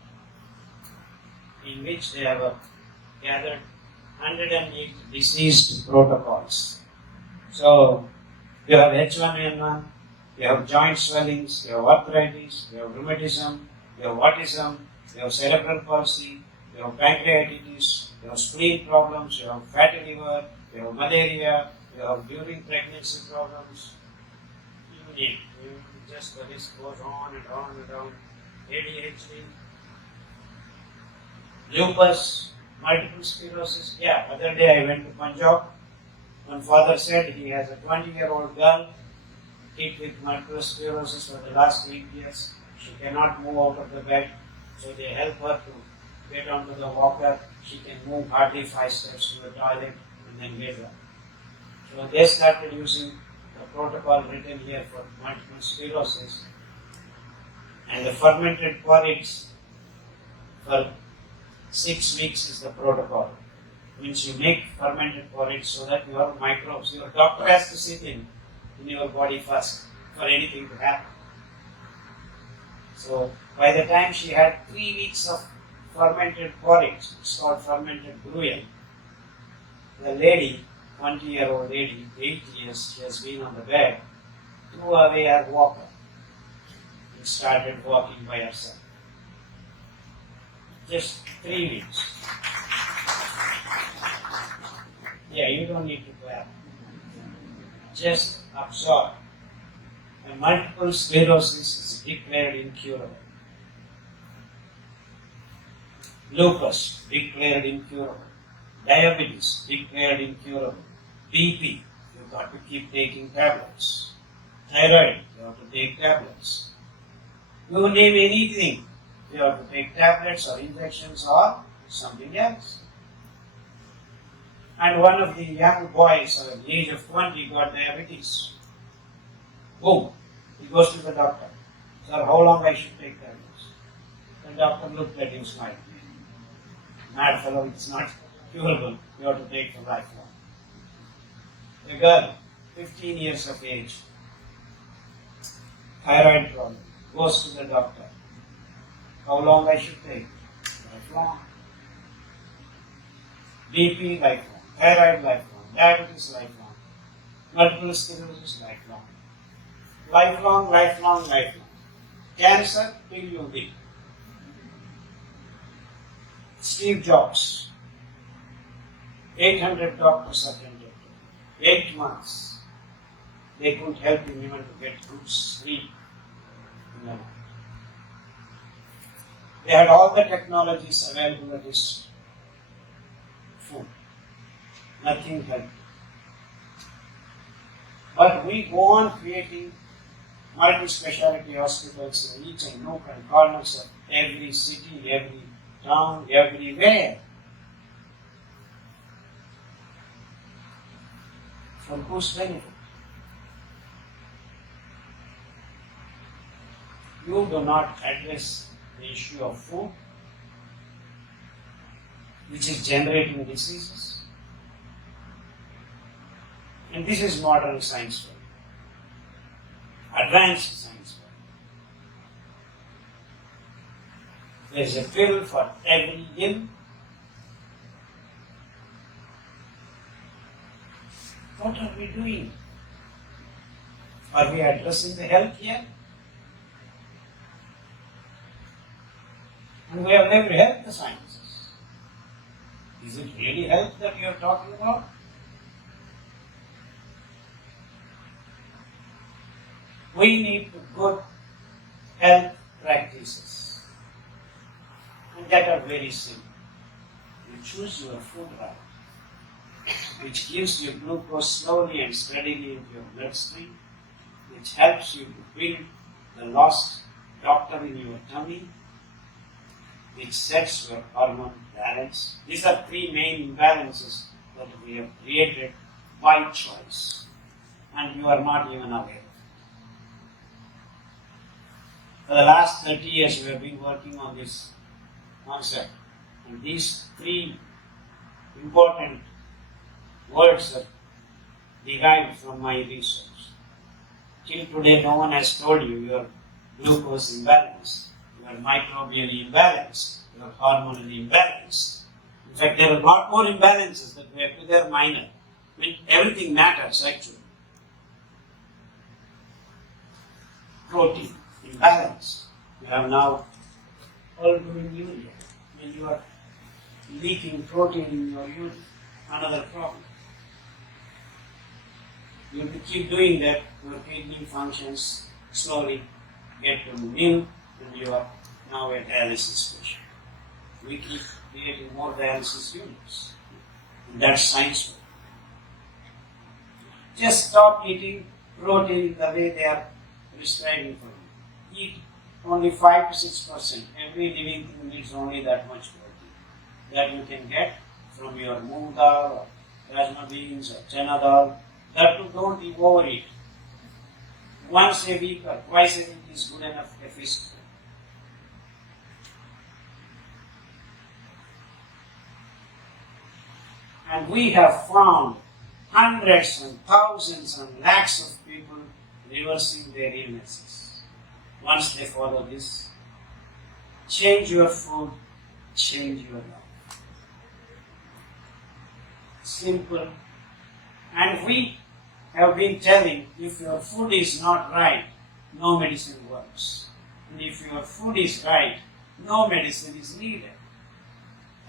in which they have gathered 108 disease protocols. So you have H1N1, you have joint swellings, you have arthritis, you have rheumatism, you have autism, you have cerebral palsy, you have pancreatitis, you have spleen problems, you have fatty liver, you have malaria, you have during pregnancy problems. You need, just the list goes on and on and on. ADHD, lupus, multiple sclerosis. Yeah, other day I went to Punjab. One father said he has a 20-year-old girl hit with multiple sclerosis for the last 8 years. She cannot move out of the bed, so they help her to get onto the walker. She can move hardly 5 steps to the toilet and then get up. So they started using the protocol written here for multiple sclerosis, and the fermented porridge for 6 weeks is the protocol. Means you make fermented porridge so that your microbes, your doctor has to sit in your body first for anything to happen. So by the time she had 3 weeks of fermented porridge, it's called fermented gruel, the lady, 20-year-old lady, 8 years, she has been on the bed, threw away her walker and started walking by herself. Just 3 weeks. Yeah, you don't need to clap. Just absorb. And multiple sclerosis is declared incurable. Lupus, declared incurable. Diabetes, declared incurable. BP, you've got to keep taking tablets. Thyroid, you have to take tablets. You name anything, you have to take tablets or injections or something else. And one of the young boys at the age of 20 got diabetes. Boom, he goes to the doctor. Sir, how long I should take tablets? The doctor looked at him smiling. Mad fellow, it's not curable. You have to take for lifelong. A girl, 15 years of age, thyroid problem, goes to the doctor. How long I should take? Lifelong. BP, lifelong. Thyroid, lifelong. Diabetes, lifelong. Multiple sclerosis, lifelong. Lifelong, lifelong, lifelong. Cancer, till you live. Steve Jobs, 800 doctors attended, 8 months. They couldn't help him even to get good sleep in the night. They had all the technologies available at his food. Nothing helped. But we go on creating multi-speciality hospitals in each and nook and corners of every city, every town, everywhere. For whose benefit? You do not address the issue of food, which is generating diseases. And this is modern science world, advanced science world. There is a pill for every ill. What are we doing? Are we addressing the health here? And we have never helped the sciences. Is it really health that you are talking about? We need good health practices. And that are very simple. You choose your food right, which gives you glucose slowly and steadily into your bloodstream, which helps you to build the lost doctor in your tummy, which sets your hormone balance. These are 3 main imbalances that we have created by choice, and you are not even aware. For the last 30 years, we have been working on this concept, and these 3 important words are derived from my research. Till today, no one has told you your glucose imbalance, your microbial imbalance, your hormonal imbalance. In fact, there are a lot more imbalances that we have to, they are minor. I mean, everything matters actually. Protein imbalance. You have now albuminuria. When you are leaking protein in your urine, another problem. You have to keep doing that, your kidney functions slowly get to nil, and you are now a dialysis patient. We keep creating more dialysis units. And that's science. Just stop eating protein the way they are prescribing for you. Eat only 5 to 6%. Every living thing needs only that much protein that you can get from your moong dal or rajma beans or chana dal. That too, don't overeat. Once a week or twice a week is good enough to feast. And we have found hundreds and thousands and lakhs of people reversing their illnesses. Once they follow this, change your food, change your life. Simple. And we have been telling, if your food is not right, no medicine works. And if your food is right, no medicine is needed.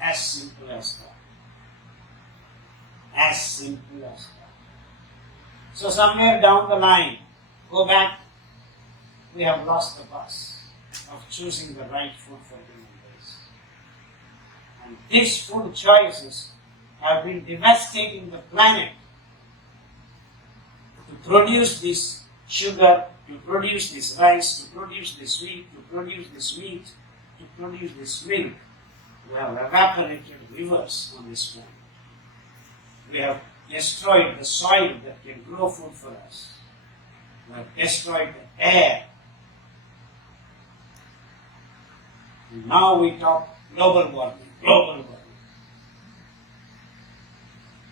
As simple as that. As simple as that. So somewhere down the line, go back, we have lost the bus of choosing the right food for human race. And these food choices have been devastating the planet to produce this sugar, to produce this rice, to produce this wheat, to produce this meat, to produce this milk. We have evaporated rivers on this planet. We have destroyed the soil that can grow food for us. We have destroyed the air. And now we talk global warming, global warming.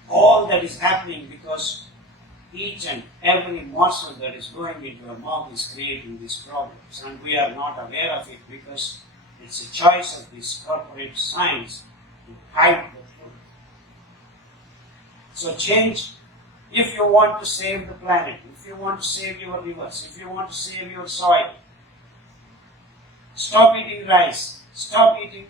All that is happening because each and every morsel that is going into our mouth is creating these problems, and we are not aware of it because it's a choice of this corporate science to hide the truth. So change, if you want to save the planet, if you want to save your rivers, if you want to save your soil, stop eating rice, stop eating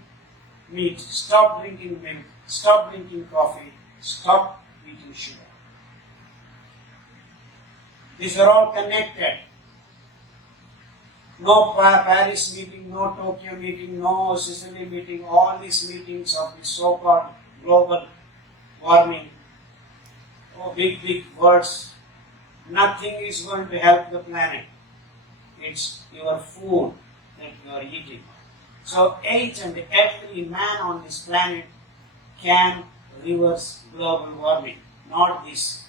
meat, stop drinking milk, stop drinking coffee, stop eating sugar. These are all connected. No Paris meeting, no Tokyo meeting, no Sicily meeting, all these meetings of the so-called global warming, big words. Nothing is going to help the planet. It's your food that you are eating. So each and every man on this planet can reverse global warming, not these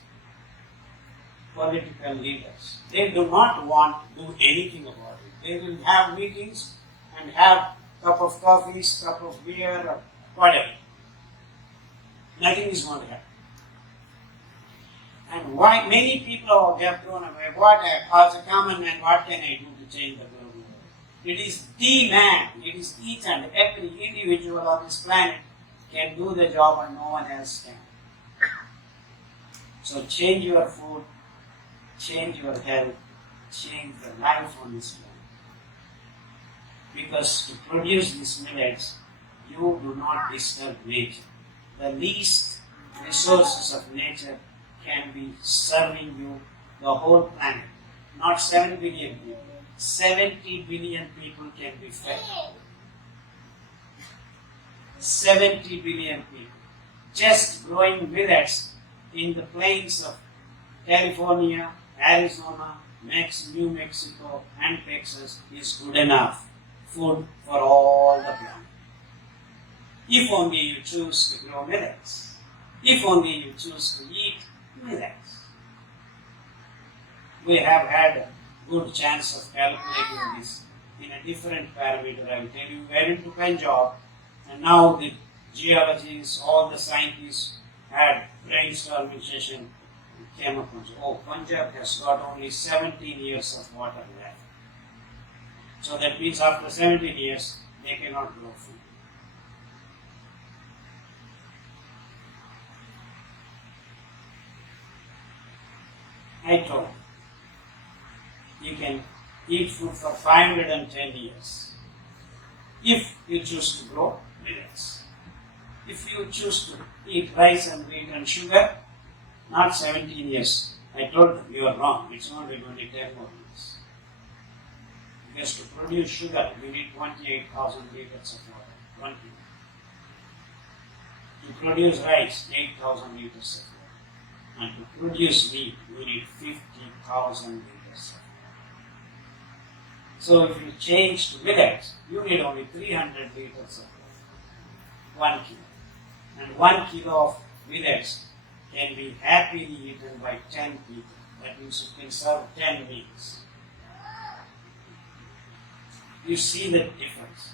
political leaders. They do not want to do anything about it. They will have meetings and have cup of coffee, cup of beer, or whatever. Nothing is going to happen. And why many people have thrown away, as a common man, what can I do to change the global world? It is the man, it is each and every individual on this planet can do the job and no one else can. So change your food, change your health, change the life on this planet. Because to produce these millets, you do not disturb nature. The least resources of nature can be serving you the whole planet. Not 7 billion people. 70 billion people can be fed. 70 billion people. Just growing millets in the plains of California, Arizona, New Mexico, and Texas is good enough food for all the planet. If only you choose to grow millets. If only you choose to eat millets. We have had a good chance of calculating this in a different parameter. I will tell you, we went to Punjab, and now the geologists, all the scientists had brainstorming session. Came up and Punjab has got only 17 years of water left. So that means after 17 years, they cannot grow food. I told you can eat food for 510 years. If you choose to grow millets. If you choose to eat rice and wheat and sugar, not 17 years. I told them you are wrong. It's only 10 more years. Because to produce sugar, we need 28,000 liters of water. 1 kilo. To produce rice, 8,000 liters of water. And to produce wheat, we need 50,000 liters of water. So if you change to millets, you need only 300 liters of water. 1 kilo. And 1 kilo of millets can be happily eaten by 10 people. That means you can serve 10 meals. You see the difference.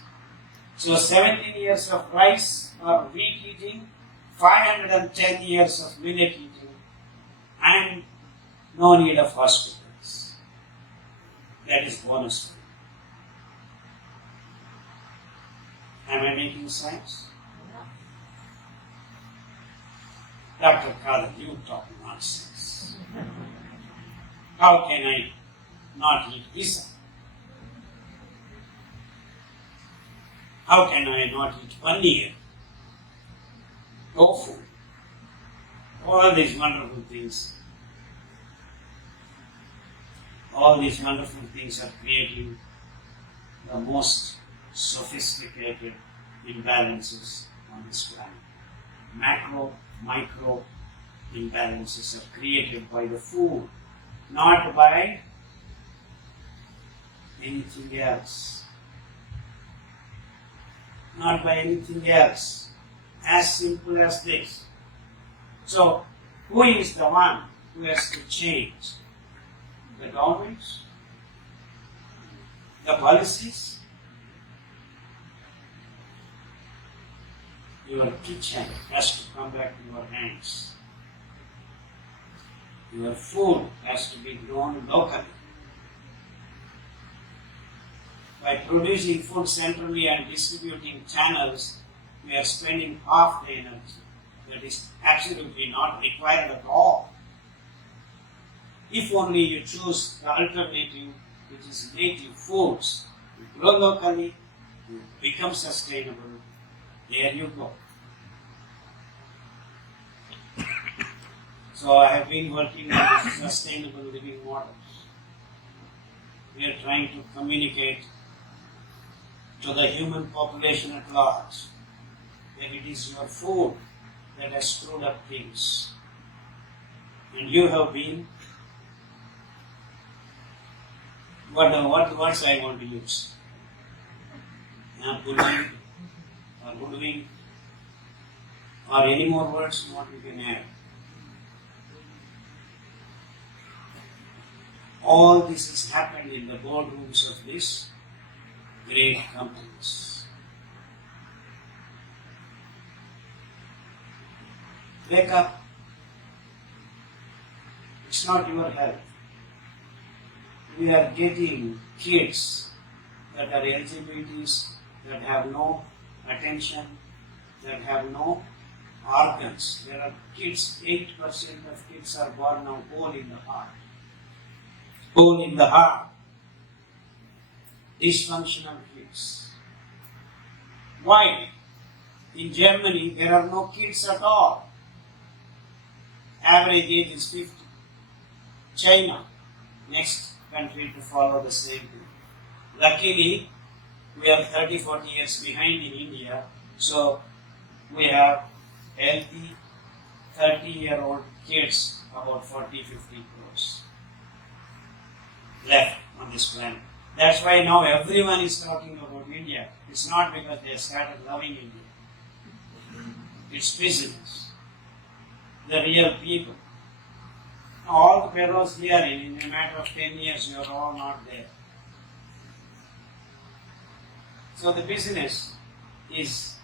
So 17 years of rice or wheat eating, 510 years of millet eating, and no need of hospitals. That is bonus. Am I making sense? Dr. Khadar, you talk nonsense. How can I not eat pizza? How can I not eat paneer? tofu, all these wonderful things. All these wonderful things are creating the most sophisticated imbalances on this planet. Macro, micro imbalances are created by the food, not by anything else. Not by anything else. As simple as this. So, who is the one who has to change? The governments? The policies? Your kitchen has to come back to your hands. Your food has to be grown locally. By producing food centrally and distributing channels, we are spending half the energy that is absolutely not required at all. If only you choose the alternative, which is native foods, you grow locally, you become sustainable, there you go. So I have been working on this sustainable living models. We are trying to communicate to the human population at large that it is your food that has screwed up things. And you have been, what words I want to use? Bullying, or any more words what you can add. All this has happened in the boardrooms of these great companies. Wake up. It's not your health. We are getting kids that are LGBTs, that have no attention, that have no organs. There are kids, 8% of kids are born now hole in the heart. Hole in the heart. Dysfunctional kids. Why? In Germany, there are no kids at all. Average age is 50. China, next country to follow the same thing. Luckily, we are 30-40 years behind in India, so we have healthy 30-year-old kids, about 40-50 crores left on this planet. That's why now everyone is talking about India. It's not because they started loving India. It's business. The real people. All the fellows here, in a matter of 10 years, you are all not there. So the business is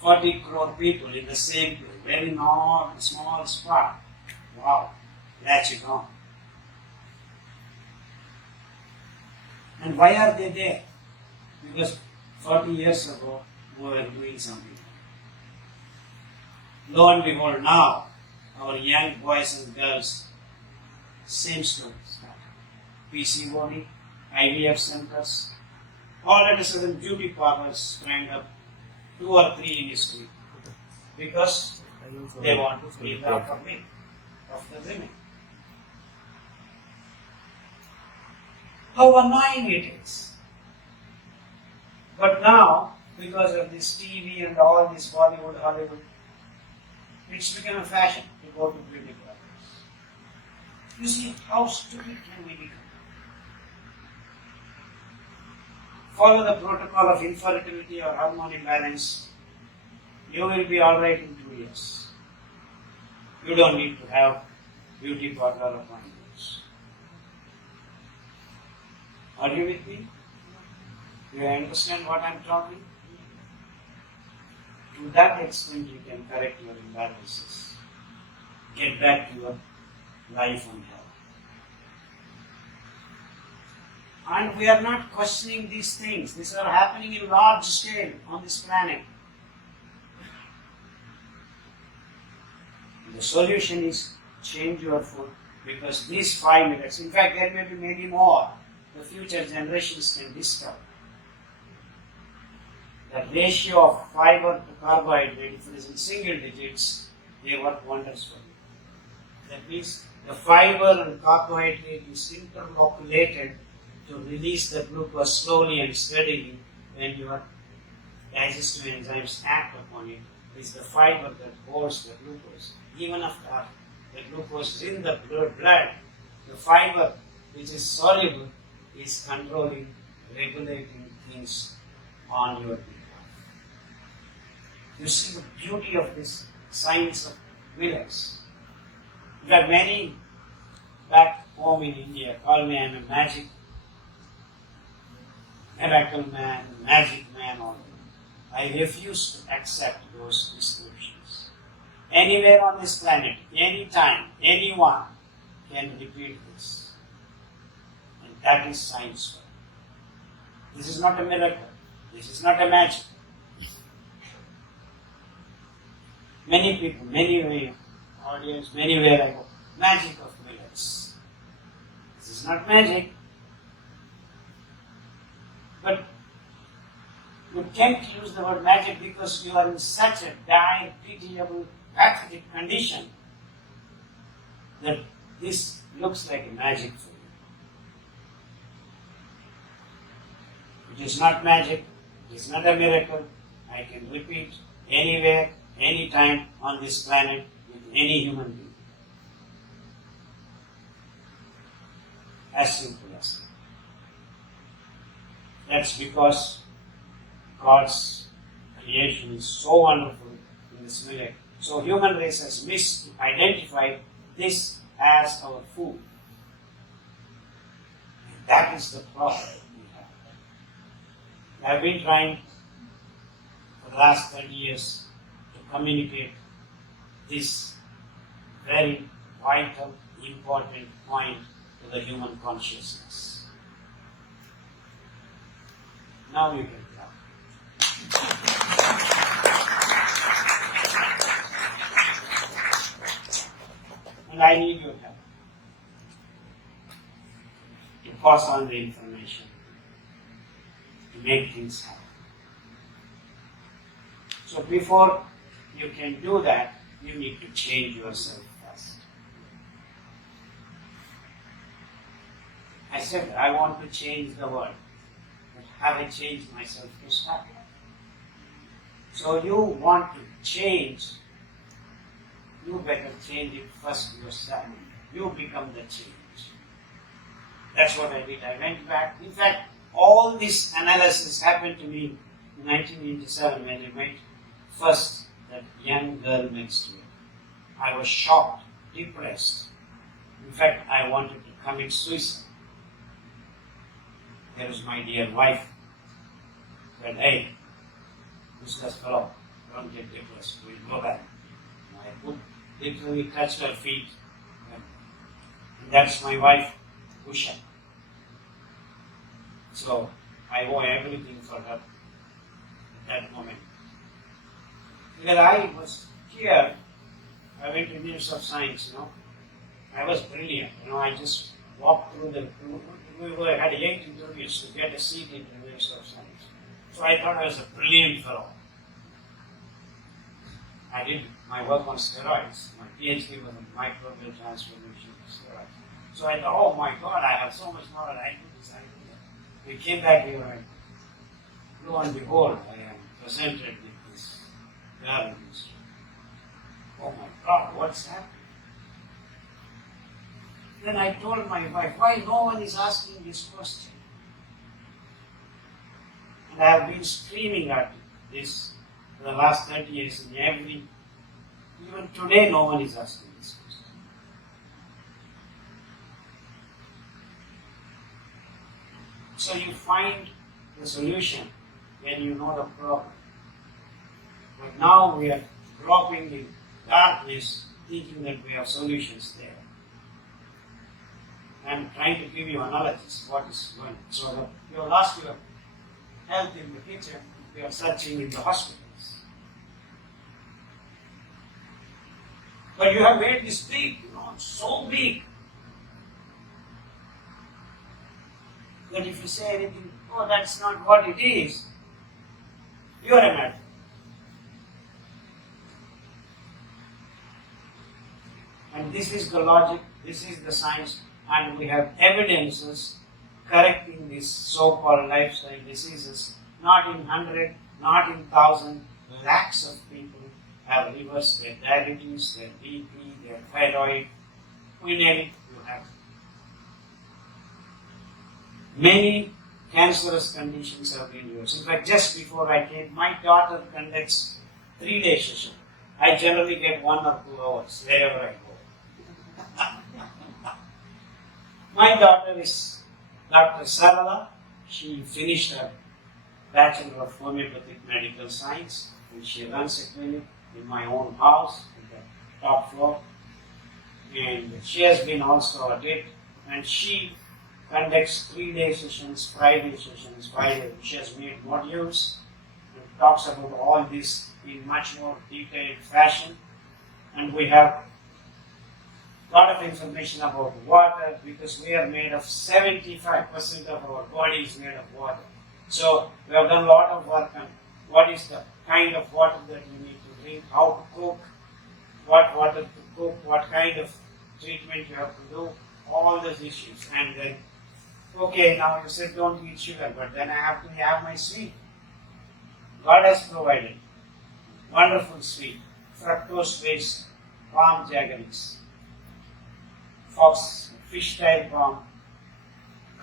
40 crore people in the same place, very small spot. Wow, latch it on. And why are they there? Because 40 years ago, we were doing something. Lo and behold, now, our young boys and girls, same story. PCOD, IVF centers, all of a sudden beauty parlors sprang up, 2 or 3 in history, because they want to feel the upper lip of the women. How annoying it is. But now, because of this TV and all this Bollywood, Hollywood, it's become a fashion to go to beauty parlors. You see, how stupid can we become? Follow the protocol of infertility or hormone imbalance. You will be alright in 2 years. You don't need to have beauty parlor appointments. Are you with me? Do you understand what I am talking? To that extent, you can correct your imbalances. Get back to your life and health. And we are not questioning these things. These are happening in large scale on this planet. The solution is change your food, because these 5 minutes, in fact there may be many more, the future generations can discover. the ratio of fiber to carbohydrate, if it is in single digits, they work wonders for you. That means the fiber and carbohydrate is interloculated to release the glucose slowly and steadily when your digestive enzymes act upon it. It is the fiber that holds the glucose. Even after the glucose is in the blood, the fiber which is soluble is controlling, regulating things on your behalf. You see the beauty of this science of millets. There are many back home in India call me I'm a miracle man, magic man, all that. I refuse to accept those descriptions. Anywhere on this planet, anytime, anyone can repeat this. And that is science for you. This is not a miracle. This is not a magic. Many people, many audience, anywhere I go, magic of millets. This is not magic. But you can't use the word magic because you are in such a dire, pitiable, pathetic condition that this looks like a magic for you. It is not magic. It is not a miracle. I can repeat anywhere, anytime on this planet with any human being. As simple as that. That's because God's creation is so wonderful in this millet. So human race has missed to identify this as our food. And that is the problem we have. I have been trying for the last 30 years to communicate this very vital, important point to the human consciousness. Now you can clap. And I need your help to pass on the information, to make things happen. So before you can do that, you need to change yourself first. I said, I want to change the world. But have I changed myself to start? So you want to change, you better change it first yourself. You become the change. That's what I did. I went back. In fact, all this analysis happened to me in 1987 when I met first that young girl next to me. I was shocked, depressed. In fact, I wanted to commit suicide. There was my dear wife. Said, hey, useless fellow, don't get depressed. We'll go back. And I literally touched her feet. And that's my wife, Usha. So I owe everything for her at that moment. Because I was here, I went to Ministry of Science, I was brilliant, I just walked through we had 8 interviews to get a seat in the Ministry of Science. So I thought I was a brilliant fellow. I did my work on steroids. My PhD was on microbial transformation of steroids. So I thought, oh my God, I have so much knowledge, I do this, I do that. We came back here and lo and behold, I am presented with this girl. Oh my God, what's happening? Then I told my wife, why no one is asking this question? And I have been screaming at this for the last 30 years in even today no one is asking this question. So you find the solution when you know the problem. But now we are groping in darkness thinking that we have solutions there. I'm trying to give you analogies what is going on. So that you have lost your health in the kitchen, we are searching in the hospitals. But you have made this big, so big, that if you say anything, oh, that's not what it is, You are a medical. And this is the logic, this is the science, and we have evidences correcting these so-called lifestyle diseases. Not in 100, not in 1,000, lakhs of people have reversed their diabetes, their BP, their thyroid. We name it, you have. Many cancerous conditions have been reversed. In fact, just before I came, my daughter conducts 3-day session. I generally get 1 or 2 hours wherever I go. My daughter is Dr. Sarala. She finished her Bachelor of Homeopathic Medical Science, and she runs a clinic in my own house in the top floor. And she has been also a date, and she conducts 3-day sessions, Friday sessions, Friday. She has made modules and talks about all this in much more detailed fashion. And we have a lot of information about water, because we are made of 75% of our body is made of water. So we have done a lot of work on what is the kind of water that you need to drink, how to cook, what water to cook, what kind of treatment you have to do, all those issues. And then, okay, now you said don't eat sugar, but then I have to have my sweet. God has provided wonderful sweet, fructose-based palm jaggeries, fish-tail palm,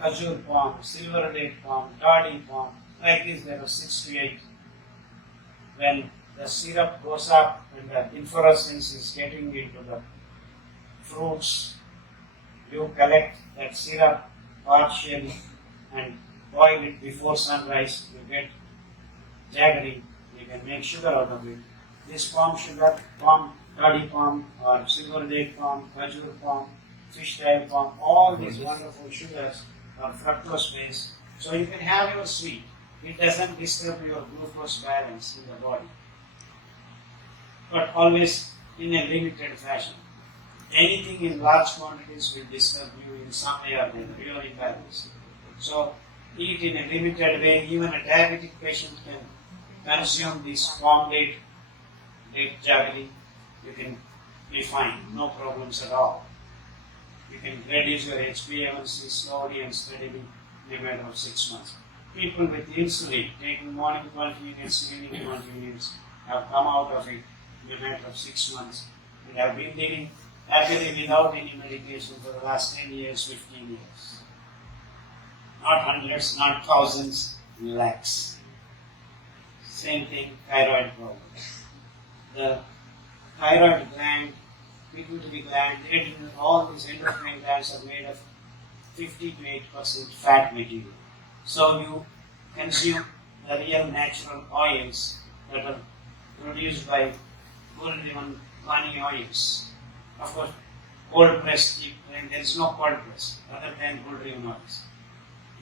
khajur palm, silver date palm, toddy palm. Like this, there are 6 to 8. When the syrup goes up and the inflorescence is getting into the fruits, you collect that syrup partially and boil it before sunrise. You get jaggery. You can make sugar out of it. This palm sugar, palm, toddy palm, or silver date palm, khajur palm, fish-tail palm, all these wonderful sugars are fructose based. So you can have your sweet. It doesn't disturb your glucose balance in the body. But always in a limited fashion. Anything in large quantities will disturb you in some way or another. You are imbalanced. So eat in a limited way. Even a diabetic patient can consume this palm date jaggery. You can be fine. No problems at all. You can reduce your HbA1c slowly and steadily in a matter of 6 months. People with insulin, taking morning 12 units, evening 20 units, have come out of it in a matter of 6 months and have been living happily without any medication for the last 10 years, 15 years. Not hundreds, not thousands, lakhs. Same thing, thyroid problems. The thyroid gland, pituitary gland, all these endocrine glands are made of 50 to 8% fat material. So you consume the real natural oils that are produced by gold-driven gunny oils. Of course, cold pressed, and there is no cold press other than gold-driven oils.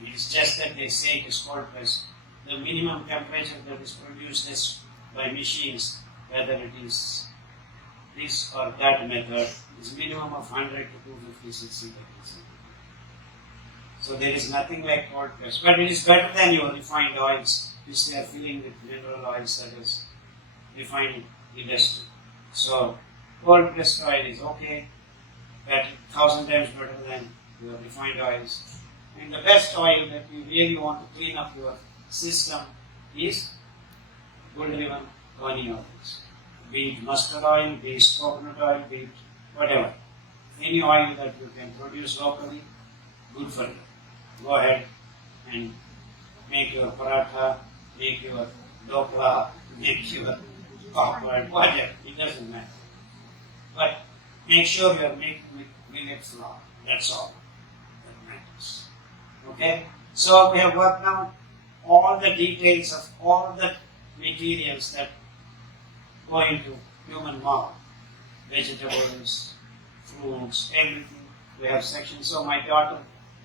It is just that they say it is cold pressed. The minimum temperature that is produced is by machines, whether it is this or that method, is minimum of 100 to 250 degrees. So there is nothing like cold press, but it is better than your refined oils, which they are filling with mineral oils, that is refined industry. So cold pressed oil is okay, but 1,000 times better than your refined oils. And the best oil that you really want to clean up your system is gold-driven gunny oils. Be it mustard oil, be it coconut oil, be it whatever. Any oil that you can produce locally, good for you. Go ahead and make your paratha, make your dokla, make your popcorn, whatever. It doesn't matter. But make sure you are making with millet flour. That's all that matters. Okay? So we have worked out all the details of all the materials that go into human mouth. Vegetables, fruits, everything. We have sections. So my daughter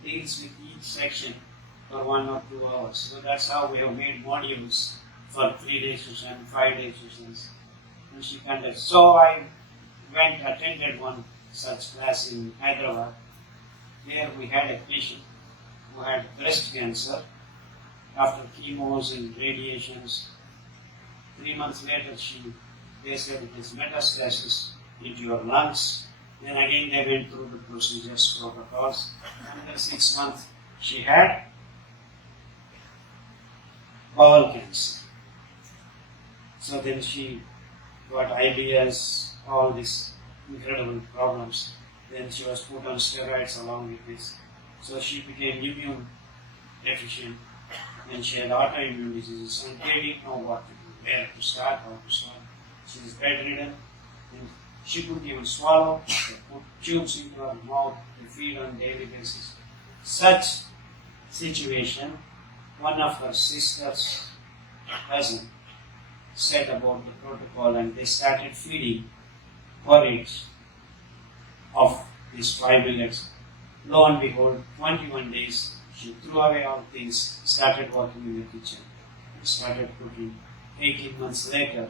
deals with each section for 1 or 2 hours. So that's how we have made modules for 3-day sessions, 5-day sessions. And she conducts. So I attended one such class in Hyderabad. There we had a patient who had breast cancer after chemos and radiations, 3 months later, they said it is metastasis into your lungs. Then again they went through the procedures, protocols. After 6 months, she had bowel cancer. So then she got IBS, all these incredible problems. Then she was put on steroids along with this. So she became immune deficient. Then she had autoimmune diseases and they didn't know what to do, where to start, how to start. She is bedridden and she couldn't even swallow. They put tubes into her mouth to feed on daily basis. Such situation, one of her sister's cousin said about the protocol and they started feeding porridge of these 5 millets. Lo and behold, 21 days, she threw away all things, started working in the kitchen, and started cooking. 18 months later,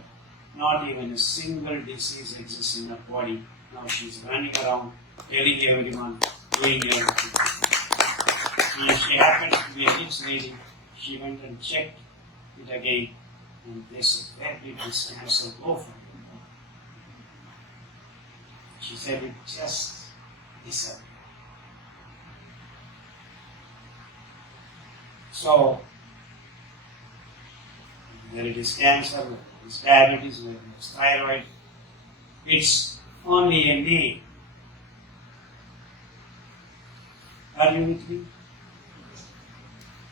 not even a single disease exists in her body. Now she's running around, telling everyone, doing everything. And she happened to be a rich lady. She went and checked it again, and they said, where did this cancer go from? She said it just disappeared. So, whether it is cancer, whether it is diabetes, whether it is thyroid, it's only a name. Are you with me?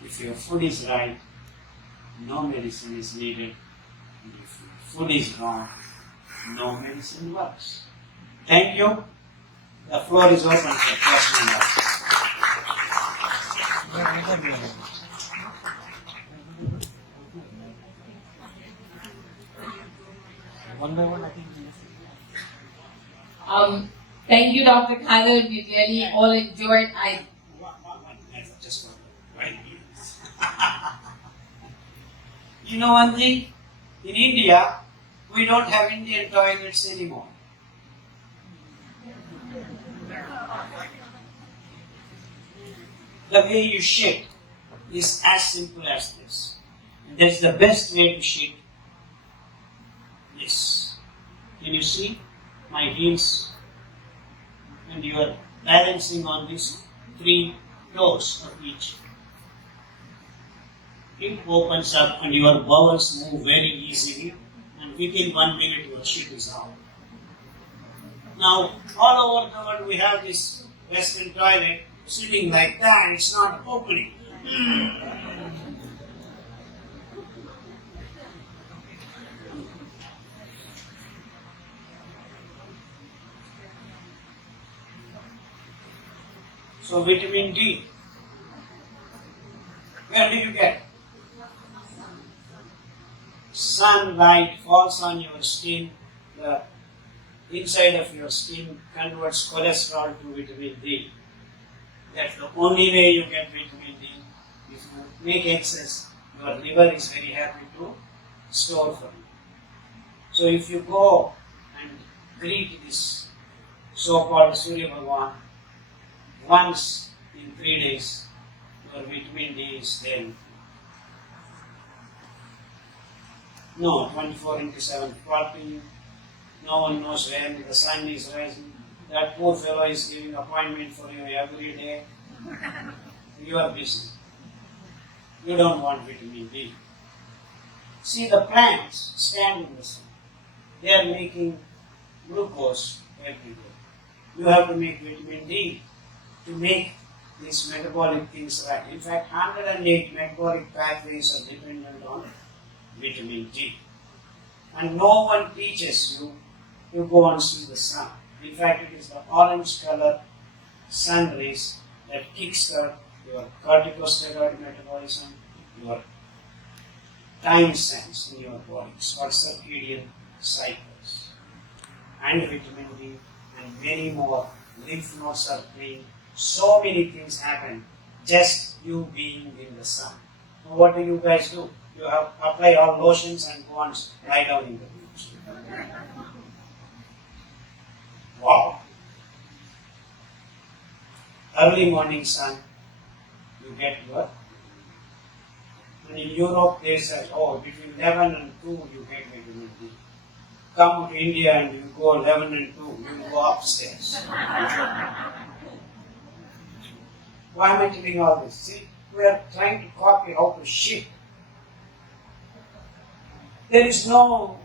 If your food is right, no medicine is needed. And if your food is wrong, no medicine works. Thank you. The floor is open for questions. One by one, I think. Thank you, Dr. Khadar. We really all enjoyed. Just 1 minute. You know one thing? In India, we don't have Indian toilets anymore. The way you shit is as simple as this. And that's the best way to shit. This. Can you see my heels? And you are balancing on these 3 toes of each. It opens up and your bowels move very easily, and within 1 minute your shit is out. Now, all over the world we have this Western toilet sitting like that, it's not opening. So vitamin D, where do you get? Sunlight falls on your skin, the inside of your skin converts cholesterol to vitamin D. That's the only way you get vitamin D. If you make excess, your liver is very happy to store for you. So if you go and greet this so-called Surya Bhagavan once in 3 days, your vitamin D is there. No, 24 into 7, 40. No one knows when the sun is rising. That poor fellow is giving appointment for you every day. You are busy. You don't want vitamin D. See, the plants stand in the sun. They are making glucose every day. You have to make vitamin D to make these metabolic things right. In fact, 108 metabolic pathways are dependent on vitamin D. And no one teaches you to go and see the sun. In fact, it is the orange color sun rays that kickstart your corticosteroid metabolism, your time sense in your body. It's called circadian cycles. And vitamin D and many more. Lymph nodes are clean. So many things happen just you being in the sun. Now what do you guys do? You have apply all lotions and go and lie down in the beach. Wow. Early morning sun, you get your. And in Europe, they said, oh, between 11 and 2, you get vitamin D. Come to India and you go 11 and 2, you go upstairs. Why am I telling all this? See, we are trying to copy how to ship. There is no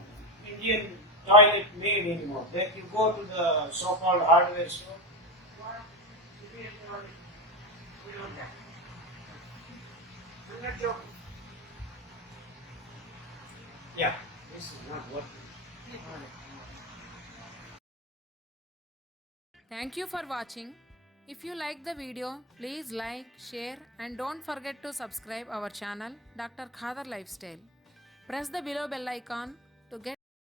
Indian toilet made anymore. Then you go to the so-called hardware store. Indian toilet. We don't have. I'm not joking. Yeah, this is not working. Thank you for watching. If you like the video, please like, share and don't forget to subscribe our channel Dr. Khadar Lifestyle. Press the below bell icon